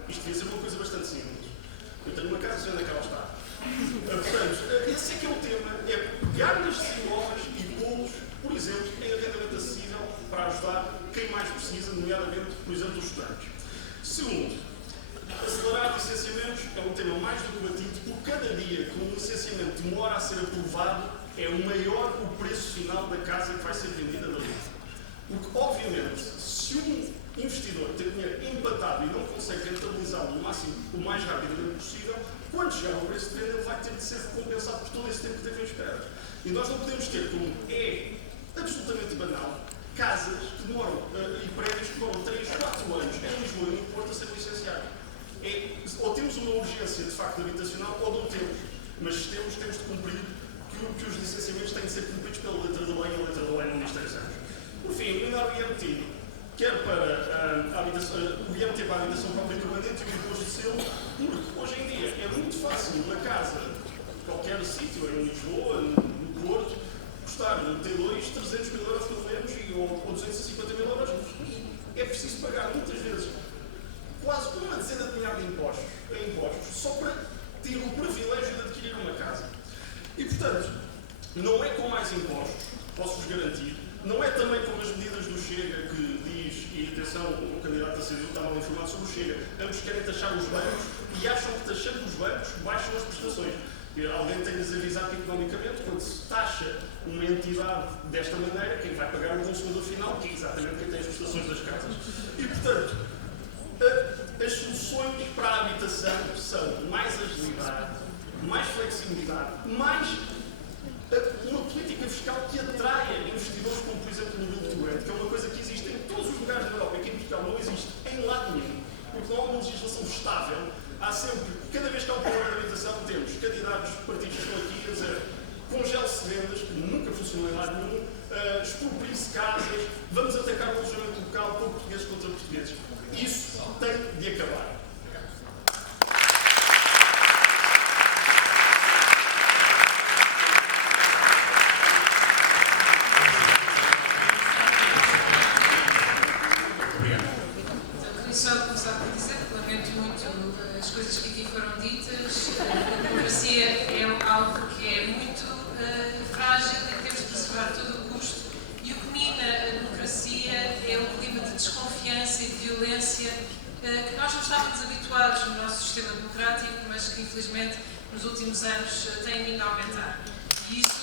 Isto devia ser uma coisa bastante simples. Eu tenho uma casa, sei onde é que ela está. Portanto, esse é que é o tema, é pegar nestes imóveis e pô-los, por exemplo, em arrendamento acessível para ajudar quem mais precisa, nomeadamente, por exemplo, os estudantes. Segundo, acelerar licenciamentos é um tema mais do que debatido, porque cada dia que um licenciamento demora a ser aprovado, é o maior o preço final da casa que vai ser vendida dali. Porque, obviamente, se um investidor tem dinheiro empatado e não consegue rentabilizá-lo o mais rapidamente possível, quando chegar ao preço de venda, ele vai ter de ser recompensado por todo esse tempo que teve em espera. E nós não podemos ter, como é absolutamente banal, casas que demoram e prédios que demoram 3, 4 anos em Lisboa e no Porto a ser licenciados. Ou temos uma urgência de facto habitacional ou não temos. Mas se temos de cumprir que os licenciamentos têm de ser cumpridos pela letra da lei, e a letra da lei não diz 3 anos. Por fim, eliminar o IMT, quer para a habitação, o IMT para a habitação própria e permanente e o imposto de selo, porque hoje em dia é muito fácil uma casa, em qualquer sítio, em Lisboa, no Porto, custar no T2 300 mil euros pelo menos ou 250 mil euros. É preciso pagar muitas vezes quase uma dezena de milhares de impostos só para ter o privilégio de adquirir uma casa. E, portanto, Não é com mais impostos, posso-vos garantir. Não é também como as medidas do Chega que diz, e atenção, o candidato a CDU está mal informado sobre o Chega, ambos querem taxar os bancos e acham que taxando os bancos baixam as prestações. Alguém tem-nos avisado que economicamente, quando se taxa uma entidade desta maneira, quem vai pagar o consumidor final, que é exatamente quem tem as prestações das casas. E, portanto, as soluções para a habitação são mais agilidade, mais flexibilidade, mais uma política fiscal que atraia investidores, como por exemplo no Build to Rent, que é uma coisa que existe em todos os lugares da Europa e que em Portugal não existe em lado nenhum, porque não há uma legislação estável. Há sempre, cada vez que há um problema de habitação, temos candidatos partidos que estão aqui a dizer congele-se vendas, que nunca funcionou em lado nenhum, exproprie-se casas, vamos atacar o alojamento local por portugueses contra portugueses. Isso tem de acabar. Infelizmente, nos últimos anos tem vindo a aumentar. E isso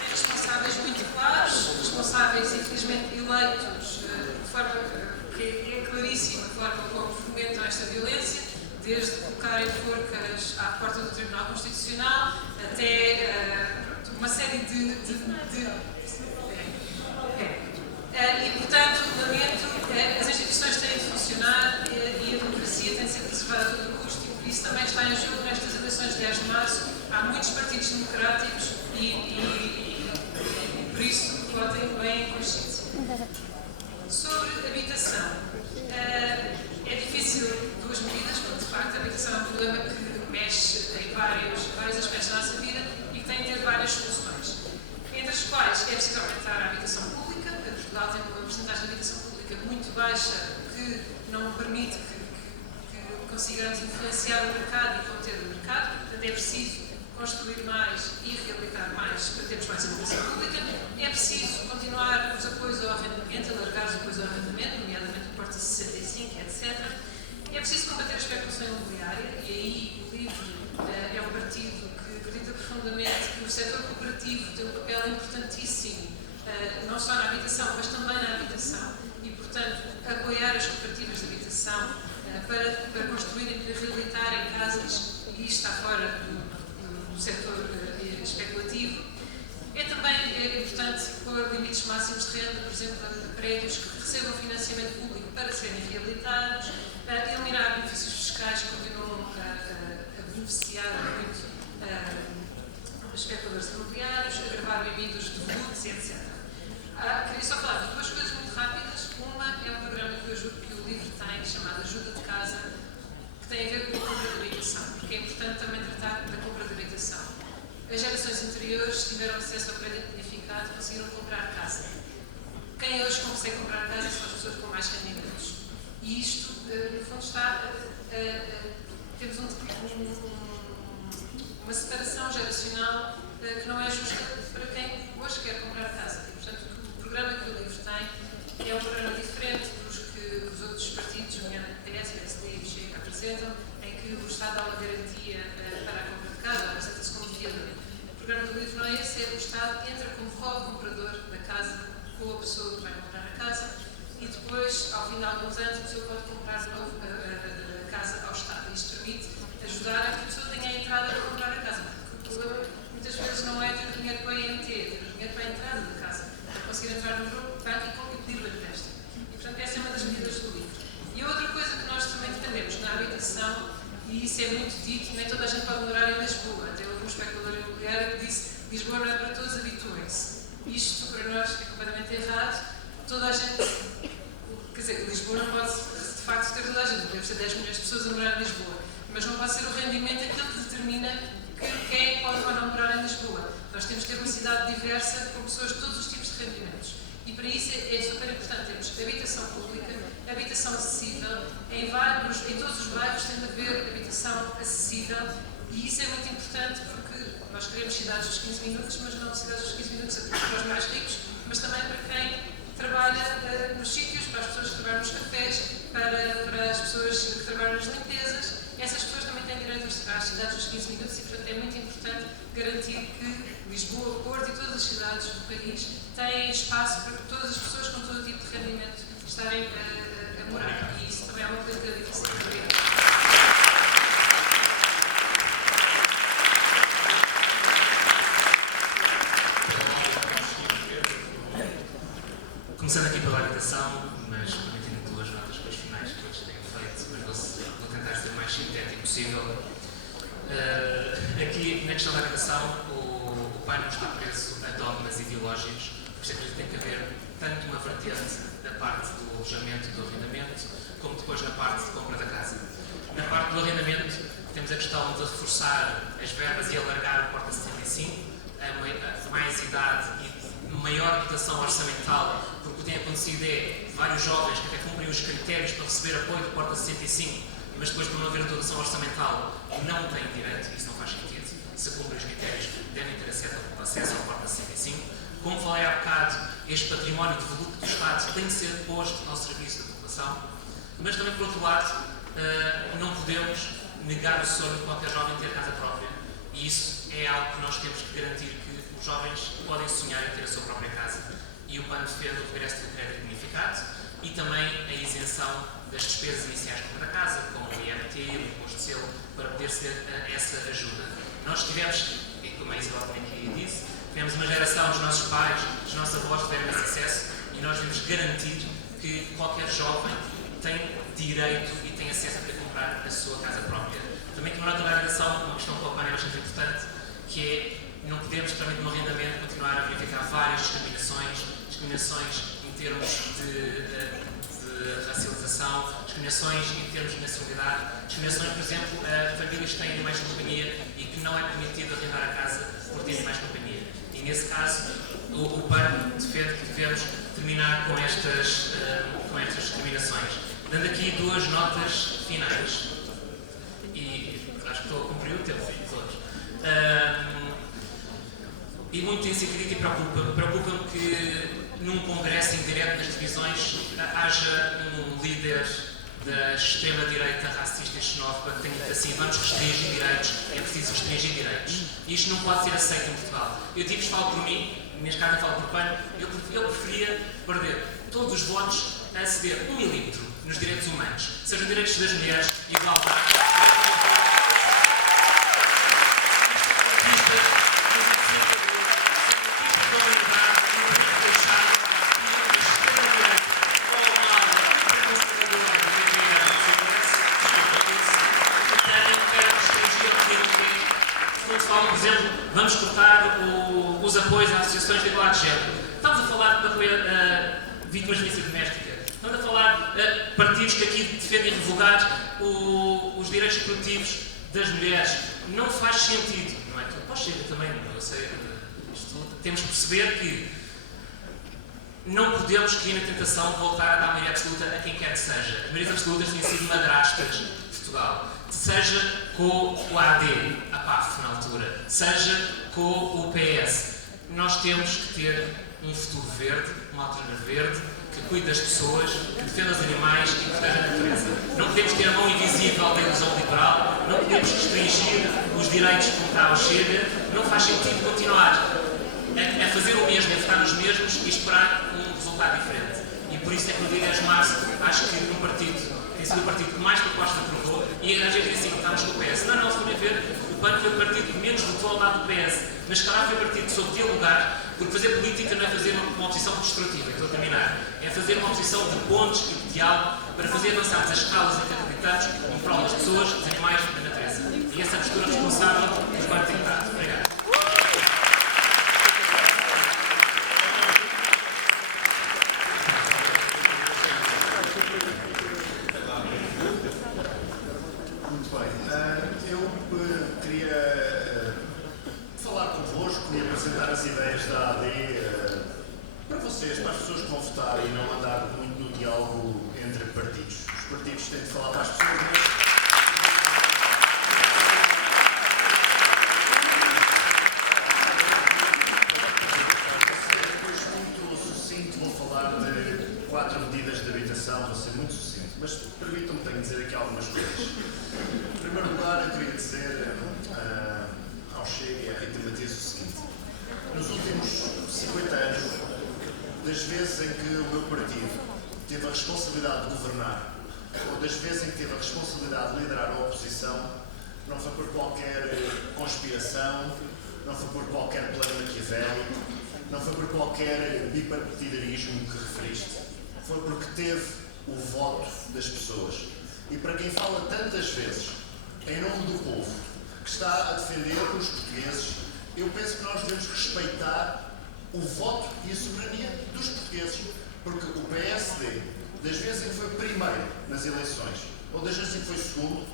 tem responsáveis muito claros, responsáveis infelizmente eleitos de forma que é claríssima a forma como fomentam esta violência, desde colocarem forcas à porta do Tribunal Constitucional até uma série e, portanto, lamento, as instituições têm de funcionar e a democracia tem de ser preservada a todo custo e por isso também está em jogo nestas eleições de 10 de março. Há muitos partidos democráticos e por isso votem bem em consciência. Sobre habitação, é difícil duas medidas, porque de facto a habitação é um problema que mexe em vários aspectos da nossa vida e que tem de ter várias soluções, entre as quais é preciso aumentar a habitação pública. Portugal tem uma porcentagem de habitação pública muito baixa que não permite que consigamos influenciar o mercado e conter o mercado. Portanto, é preciso construir mais e reabilitar mais para termos mais habitação pública. É preciso continuar os apoios ao arrendamento, alargar os apoios ao arrendamento, nomeadamente o Porta 65, etc. É preciso combater a especulação imobiliária e aí o LIVRE é um partido que acredita profundamente que o setor cooperativo tem um papel importantíssimo não só na habitação, mas também na habitação e, portanto, apoiar as cooperativas de habitação para construírem, para reabilitarem casas, e isto está fora do setor especulativo. É também importante pôr limites máximos de renda, por exemplo, a prédios que recebam financiamento público para serem reabilitados, eliminar benefícios fiscais que continuam a beneficiar muito os especuladores imobiliários, agravar limites de fluxos, etc. Queria só falar de duas coisas muito rápidas. Uma é um programa que o LIVRE tem, chamado Ajuda de Casa, que tem a ver com a compra de habitação, porque é importante também tratar da compra de habitação. As gerações anteriores tiveram acesso ao crédito bonificado e conseguiram comprar casa. Quem hoje consegue comprar casa são as pessoas com mais rendimentos. E isto, no fundo, temos uma separação geracional que não é justa para quem hoje quer comprar casa. E, portanto, o programa que o LIVRE tem é um programa diferente dos que os outros partidos, nomeadamente PS, PSD e Chega, apresentam, em que o Estado dá uma garantia para a compra de casa, apresenta-se como fiador. O programa do LIVRE não é esse, é o Estado entra como co-comprador da casa com a pessoa que vai comprar a casa e depois, ao fim de alguns anos, a pessoa pode comprar de novo a casa ao Estado. Isto permite ajudar a que a pessoa tenha a entrada para comprar a casa. Porque o problema, muitas vezes, não é ter o dinheiro para a IMT, é ter o dinheiro para a entrada da casa, para conseguir entrar no grupo, banco e pedir o empréstimo. E, portanto, essa é uma das medidas do LIVRE. E a outra coisa que nós também defendemos na habitação, e isso é muito dito, nem toda a gente pode morar em Lisboa. Até houve um especulador imobiliário que disse Lisboa não é para todos, habituem-se. Isto, para nós, é completamente errado. Toda a gente, quer dizer, Lisboa não pode, de facto, ter toda a gente. Deve ser 10 milhões de pessoas a morar em Lisboa. Mas não pode ser o rendimento aquilo que determina quem pode ou não morar em Lisboa. Nós temos que ter uma cidade diversa com pessoas de todos os tipos de rendimentos. E para isso é super importante termos habitação pública, habitação acessível, em todos os bairros tem de haver habitação acessível, e isso é muito importante porque nós queremos cidades dos 15 minutos, mas não cidades dos 15 minutos para os mais ricos, mas também para quem trabalha nos sítios, para as pessoas que trabalham nos cafés, para as pessoas que trabalham nas limpezas. Essas pessoas também têm direito às cidades dos 15 minutos e, portanto, é muito importante garantir que Lisboa, Porto e todas as cidades do país têm espaço para todas as pessoas com todo tipo de rendimento estarem a morar. E isso também é uma coisa que é difícil de ver. Começando aqui pela habitação, mas permitindo duas notas para os finais que todos têm feito, mas vou tentar ser o mais sintético possível. Aqui, na questão da habitação, o pai não está preso a dogmas ideológicos, por isso é que tem que haver tanto uma vertente da parte do alojamento e do arrendamento, como depois na parte de compra da casa. Na parte do arrendamento, temos a questão de reforçar as verbas e alargar o Porta 75, a mais idade e maior dotação orçamental, porque o que tem acontecido é vários jovens que até cumprem os critérios para receber apoio do Porta 65, mas depois, por não haver dotação orçamental, não têm direito, isso não faz sentido. Se cumprem os critérios, devem ter acesso ao Porta 65. Como falei há bocado, este património de volume do Estado tem de ser posto ao serviço da população, mas também, por outro lado, não podemos negar o sonho de qualquer jovem ter casa própria, e isso é algo que nós temos que garantir, que os jovens podem sonhar em ter a sua própria casa, e o PAN defende o regresso do crédito bonificado e também a isenção das despesas iniciais de compra da casa, como o IMT, o imposto de selo, para poder ser essa ajuda. Nós tivemos, e como a Isabel também aqui disse, tivemos uma geração dos nossos pais, dos nossos avós que tiveram esse acesso, e nós devemos garantir que qualquer jovem tem direito e tem acesso a poder comprar a sua casa própria. Também que uma nota da habitação, uma questão que o PAN é bastante importante, que é não podemos, também no arrendamento, continuar a verificar várias discriminações em termos de racialização, discriminações em termos de nacionalidade, discriminações, por exemplo, a famílias que têm animais de companhia e que não é permitido arrendar a casa por ter animais de companhia. E nesse caso, o PAN defende que devemos terminar com estas discriminações. Dando aqui duas notas finais. E acho que estou a cumprir o tempo, todos. E muito tem sido dito e preocupa-me que num congresso indireto das divisões haja um líder da extrema-direita racista e xenófoba que tenha dito assim: vamos restringir direitos, é preciso restringir direitos. E isto não pode ser aceito em Portugal. Eu digo, falo por mim, neste caso eu falo por PAN, eu preferia perder todos os votos a ceder 1 milímetro nos direitos humanos, sejam direitos das mulheres, igualdade. Por exemplo, vamos cortar os apoios às associações de igualdade de género. Estamos a falar de apoio a vítimas de violência doméstica. Estamos a falar de partidos que aqui defendem revogar os direitos reprodutivos das mulheres. Não faz sentido, não é? Tu podes ser também, eu sei, temos que perceber que não podemos cair na tentação de voltar a dar maioria absoluta a quem quer que seja. As maiorias absolutas têm sido madrastas de Portugal. Seja com o AD, a PAF na altura, seja com o PS. Nós temos que ter um futuro verde, uma alternativa verde, que cuide das pessoas, que defenda os animais e que proteja a natureza. Não podemos ter a mão invisível da ilusão liberal, não podemos restringir os direitos como está ao Chega. Não faz sentido continuar a fazer o mesmo, a votar nos mesmos e esperar um resultado diferente. E por isso é que no dia 10 de março acho que um partido tem sido o partido que mais propostas aprovou, e a gente diz assim, estamos no PS. Não, se forem ver, o PAN foi o partido que menos votou ao lado do PS, mas claro, foi o partido que soube dialogar, porque fazer política não é fazer uma oposição destrutiva, estou a terminar, é fazer uma oposição de pontos e de diálogo para fazer avançarmos as causas em que acreditamos em prol das pessoas, dos animais e da natureza. E essa é a postura responsável que o PAN tem dado. Obrigado. Falar convosco e apresentar as ideias da AD para vocês. vocês, para as pessoas que vão votar e não andar muito no diálogo entre partidos. Os partidos têm de falar para as pessoas, mas... Vou ser muito sucinto, mas permitam-me dizer aqui algumas coisas. Em primeiro lugar, eu queria dizer ao Chega e à Rita Matias o seguinte: nos últimos 50 anos, das vezes em que o meu partido teve a responsabilidade de governar, ou das vezes em que teve a responsabilidade de liderar a oposição, não foi por qualquer conspiração, não foi por qualquer plano maquiavélico, não foi por qualquer bipartidarismo que referiste. Foi porque teve o voto das pessoas. E para quem fala tantas vezes em nome do povo, que está a defender os portugueses, eu penso que nós devemos respeitar o voto e a soberania dos portugueses. Porque o PSD, das vezes em que foi primeiro nas eleições, ou das vezes em que foi segundo,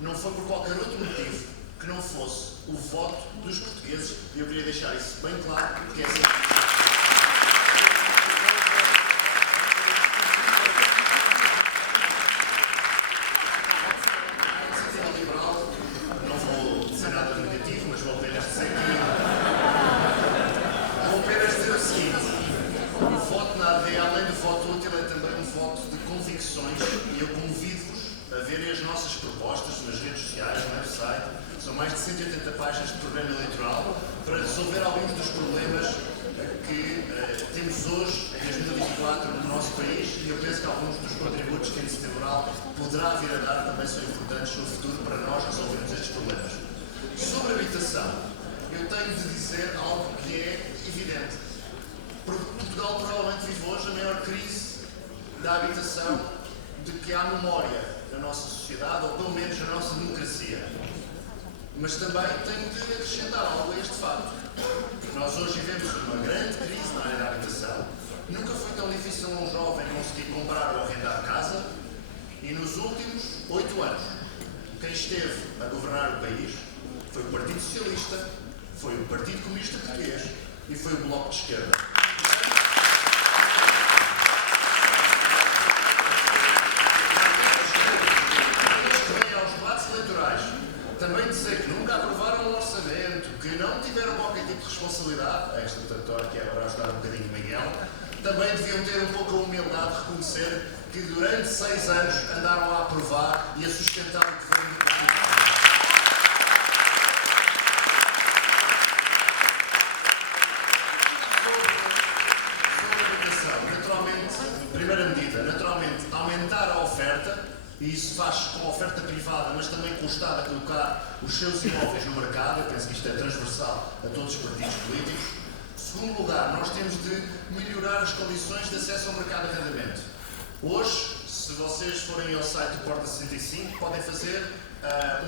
não foi por qualquer outro motivo que não fosse o voto dos portugueses. E eu queria deixar isso bem claro, porque é assim. E eu convido-vos a verem as nossas propostas nas redes sociais, no website. São mais de 180 páginas de programa eleitoral para resolver alguns dos problemas que temos hoje, em 2024, no nosso país, e eu penso que alguns dos contributos que a Iniciativa Liberal poderá vir a dar também são importantes no futuro para nós resolvermos estes problemas. Sobre a habitação, eu tenho de dizer algo que é evidente. Portugal provavelmente vive hoje a maior crise da habitação de que há memória na nossa sociedade, ou pelo menos na nossa democracia. Mas também tenho de acrescentar algo a este facto. Nós hoje vivemos uma grande crise na área da habitação. Nunca foi tão difícil a um jovem conseguir comprar ou arrendar casa, e nos últimos 8 anos, quem esteve a governar o país foi o Partido Socialista, foi o Partido Comunista Português e foi o Bloco de Esquerda. Também dizer que nunca aprovaram um orçamento, que não tiveram qualquer tipo de responsabilidade, esta trajetória que é agora ajudar um bocadinho o Miguel, também deviam ter um pouco a humildade de reconhecer que durante 6 anos andaram a aprovar e a sustentar o governo do Partido. Sobre a habitação, naturalmente, primeira medida, naturalmente, aumentar a oferta. E isso faz com a oferta privada, mas também com o Estado a colocar os seus imóveis no mercado. Eu penso que isto é transversal a todos os partidos políticos. Segundo lugar, nós temos de melhorar as condições de acesso ao mercado de arrendamento. Hoje, se vocês forem ao site do Porta 65, podem fazer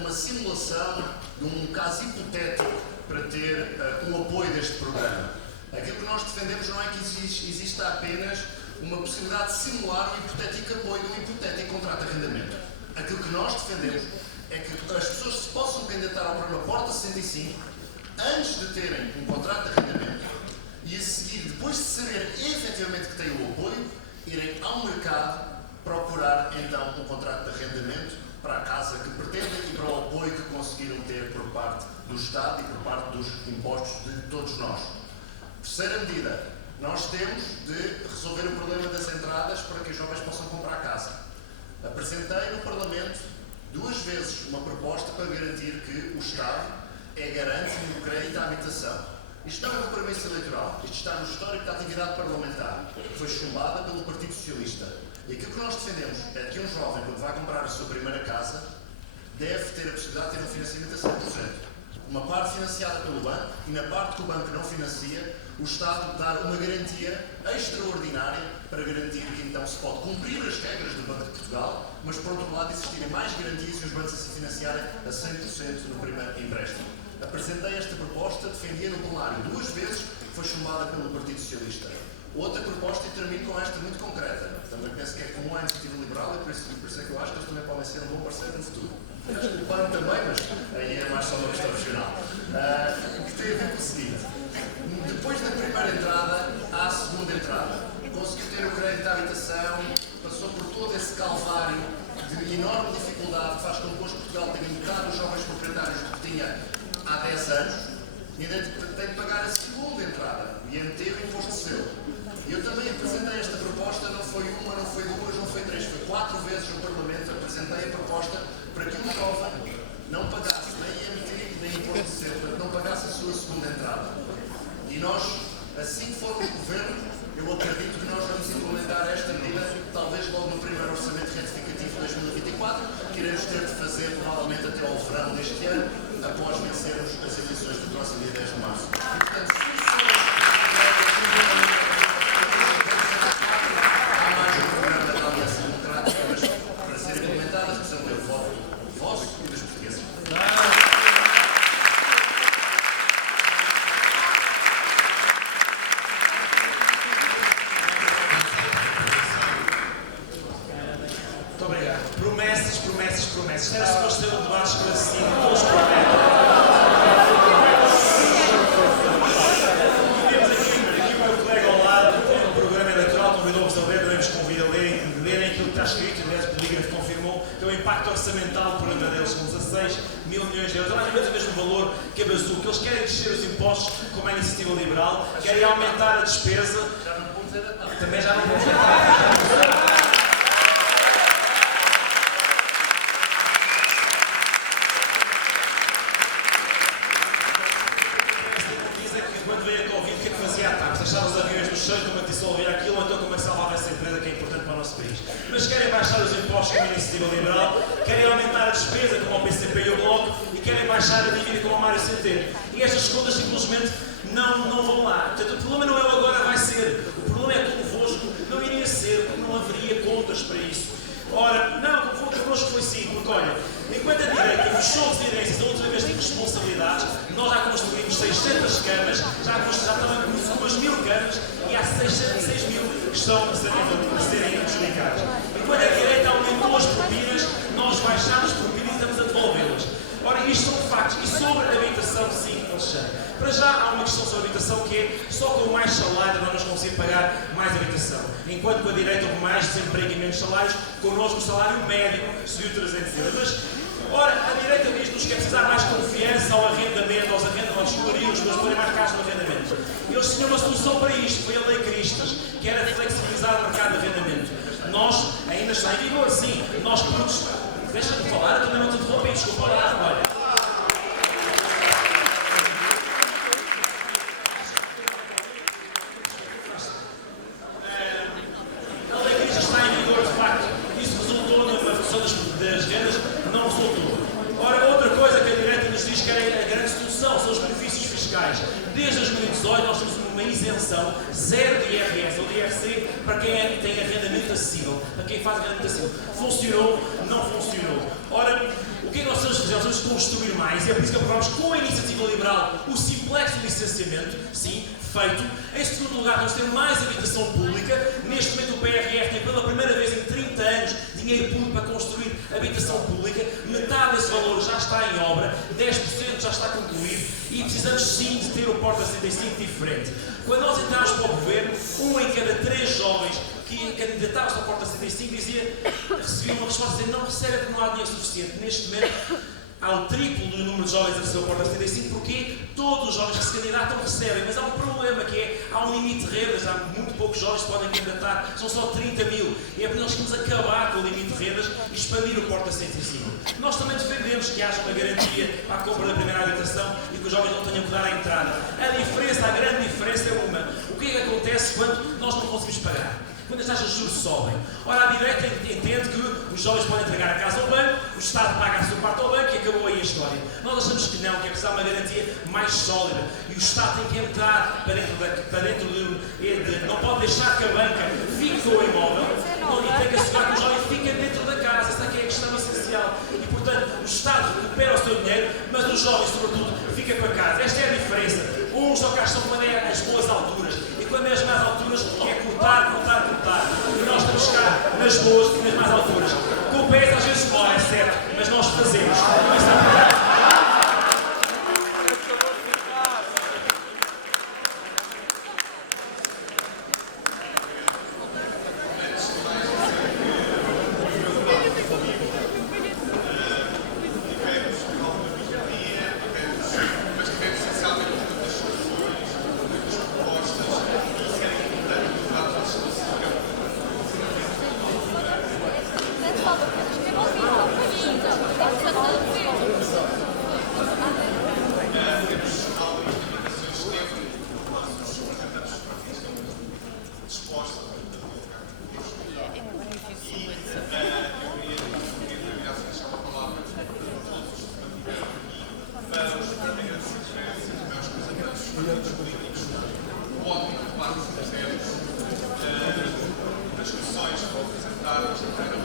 uma simulação de um caso hipotético para ter o apoio deste programa. Aquilo que nós defendemos não é que exista apenas uma possibilidade de simular um hipotético apoio de um hipotético contrato de arrendamento. Aquilo que nós defendemos é que as pessoas se possam candidatar ao programa Porta 65 antes de terem um contrato de arrendamento e a seguir, depois de saber efetivamente que têm o apoio, irem ao mercado procurar então um contrato de arrendamento para a casa que pretendem e para o apoio que conseguiram ter por parte do Estado e por parte dos impostos de todos nós. Terceira medida. Nós temos de resolver o problema das entradas para que os jovens possam comprar casa. Apresentei no Parlamento 2 vezes uma proposta para garantir que o Estado é garante do crédito à habitação. Isto não é um compromisso eleitoral, isto está no histórico da atividade parlamentar, que foi chumbada pelo Partido Socialista. E aquilo que nós defendemos é que um jovem, quando vai comprar a sua primeira casa, deve ter a possibilidade de ter um financiamento a 100%. Uma parte financiada pelo banco, e na parte que o banco não financia, o Estado dar uma garantia extraordinária para garantir que então se pode cumprir as regras do Banco de Portugal, mas por outro lado existirem mais garantias e os bancos a se financiarem a 100% no primeiro empréstimo. Apresentei esta proposta, defendia no plenário 2 vezes, foi chumbada pelo Partido Socialista. Outra proposta, e termino com esta muito concreta, também penso que é comum à Iniciativa Liberal, e por isso é que eu acho que eles também podem ser um bom parceiro no futuro. Acho que o PAN também, mas aí é mais só uma questão regional. Que tem a ver com o seguinte: depois da primeira entrada, há a segunda entrada. calvário de enorme dificuldade que faz com que hoje Portugal tenha metade dos jovens proprietários que tinha há 10 anos e ainda tem de pagar a segunda entrada, o IMT e o imposto de selo. E eu também apresentei esta proposta, não foi uma, não foi duas, não foi três, foi 4 vezes no Parlamento, apresentei a proposta para que um jovem não pagasse nem IMT nem imposto de selo, para que não pagasse a sua segunda entrada. E nós, assim que formos governo, eu acredito que nós vamos implementar esta medida, talvez logo no primeiro orçamento retificativo de 2024, que iremos ter de fazer provavelmente até ao verão deste ano, após vencermos as eleições do próximo dia 10 de março. E, portanto, há mais um programa da Aliança Democrática, mas para serem implementadas, precisam ter o voto vosso e dos portugueses. Muito obrigado. Promessas, promessas, promessas. Era suposto ter um debate esclarecido, todos prometem. Temos aqui o meu colega ao lado, tem um programa eleitoral, convidou-vos a ler, também vos convido a lerem aquilo que está escrito, aliás, o polígrafo confirmou que o impacto orçamental do programa deles são 16 mil milhões de euros, é mais ou menos o mesmo valor que a Bazuca. Eles querem descer os impostos, como é a iniciativa liberal, querem aumentar a despesa. Já não vamos dizer nada. Também já não vamos dizer nada. Deixar os aviões no chão, como dissolver aquilo, ou então como é que salvava essa empresa que é importante para o nosso país. Mas querem baixar os impostos como a iniciativa liberal, querem aumentar a despesa como o PCP e o Bloco e querem baixar a dívida como o Mário Centeno. E estas contas simplesmente não vão lá. Portanto, o problema não é o agora vai ser. O problema é convosco não iria ser, porque não haveria contas para isso. Ora, não, convosco foi sim, porque olha, enquanto a direita fechou residências, a última vez tive responsabilidades, nós já construímos 600 camas, já estamos com umas 1000 camas e há 606 mil que estão a serem adjudicadas. Enquanto a direita aumentou as propinas, nós baixámos as propinas e estamos a devolvê-las. Ora, isto são factos. E sobre a habitação, sim, Alexandre. Para já há uma questão sobre a habitação que é só com mais salário nós conseguimos pagar mais habitação. Enquanto com a direita houve mais desemprego e menos salários, connosco o salário médio subiu 300 euros. Mas, ora, a direita diz-nos que é precisar mais confiança ao arrendamento, aos senhorios, que eles forem mais caros no arrendamento. Eles tinham uma solução para isto, foi a Lei Cristas, que era flexibilizar o mercado de arrendamento. Nós, ainda está em vigor, sim, nós todos. Deixa-me falar, eu também não te interrompi, desculpa lá, olha. A Lei Cristas está em vigor, de facto. Isso resultou numa redução das rendas, não resultou. Ora, outra coisa que a direita nos diz que era a grande solução são os benefícios fiscais. Desde 2018 nós temos uma isenção zero de IRS ou de IRC para quem tem arrendamento acessível, para quem faz arrendamento acessível. Funcionou? Não funcionou. Ora, o que é que nós temos que fazer? Nós temos que construir mais e é por isso que aprovamos com a iniciativa liberal o simplexo licenciamento, sim, feito. Em segundo lugar, vamos ter mais habitação pública. Neste momento o PRR tem pela primeira vez em 30 anos dinheiro público para construir habitação pública. Metade desse valor já está em obra, 10% já está concluído e precisamos sim de ter o Porta 65 diferente. Quando nós entramos para o governo, 1 em cada 3 jovens que candidataram-se ao Porta 65 recebiam uma resposta dizendo não recebe porque não há dinheiro suficiente. Neste momento há o triplo do número de jovens a receber o Porta 75 porque todos os jovens que se candidatam recebem, mas há um problema que é, há um limite de rendas, há muito poucos jovens que podem candidatar, são só 30 mil, e é porque nós queremos acabar com o limite de rendas e expandir o Porta 105. Nós também defendemos que haja uma garantia para a compra da primeira habitação e que os jovens não tenham que dar a entrada. A grande diferença é uma. O que é que acontece quando nós não conseguimos pagar? Quando as taxas de juros sobem. Ora, a direita entende que os jovens podem entregar a casa ao banco, o Estado paga a sua parte ao banco e acabou aí a história. Nós achamos que não, que é precisar uma garantia mais sólida. E o Estado tem que entrar para dentro de não pode deixar que a banca fique com o imóvel e tem que assegurar que o jovem fica dentro da casa. Essa aqui é a questão essencial. E, portanto, o Estado recupera o seu dinheiro, mas os jovens, sobretudo, ficam com a casa. Esta é a diferença. Uns só cá estão quando é as boas alturas. E quando é as más alturas, é cortar. E nós estamos cá nas boas e nas más alturas. Com o PS às vezes demora, é certo, mas nós fazemos. os gabinete de referência, também aos representantes dos partidos políticos, o ótimo debate que fizemos, as questões que foram apresentadas,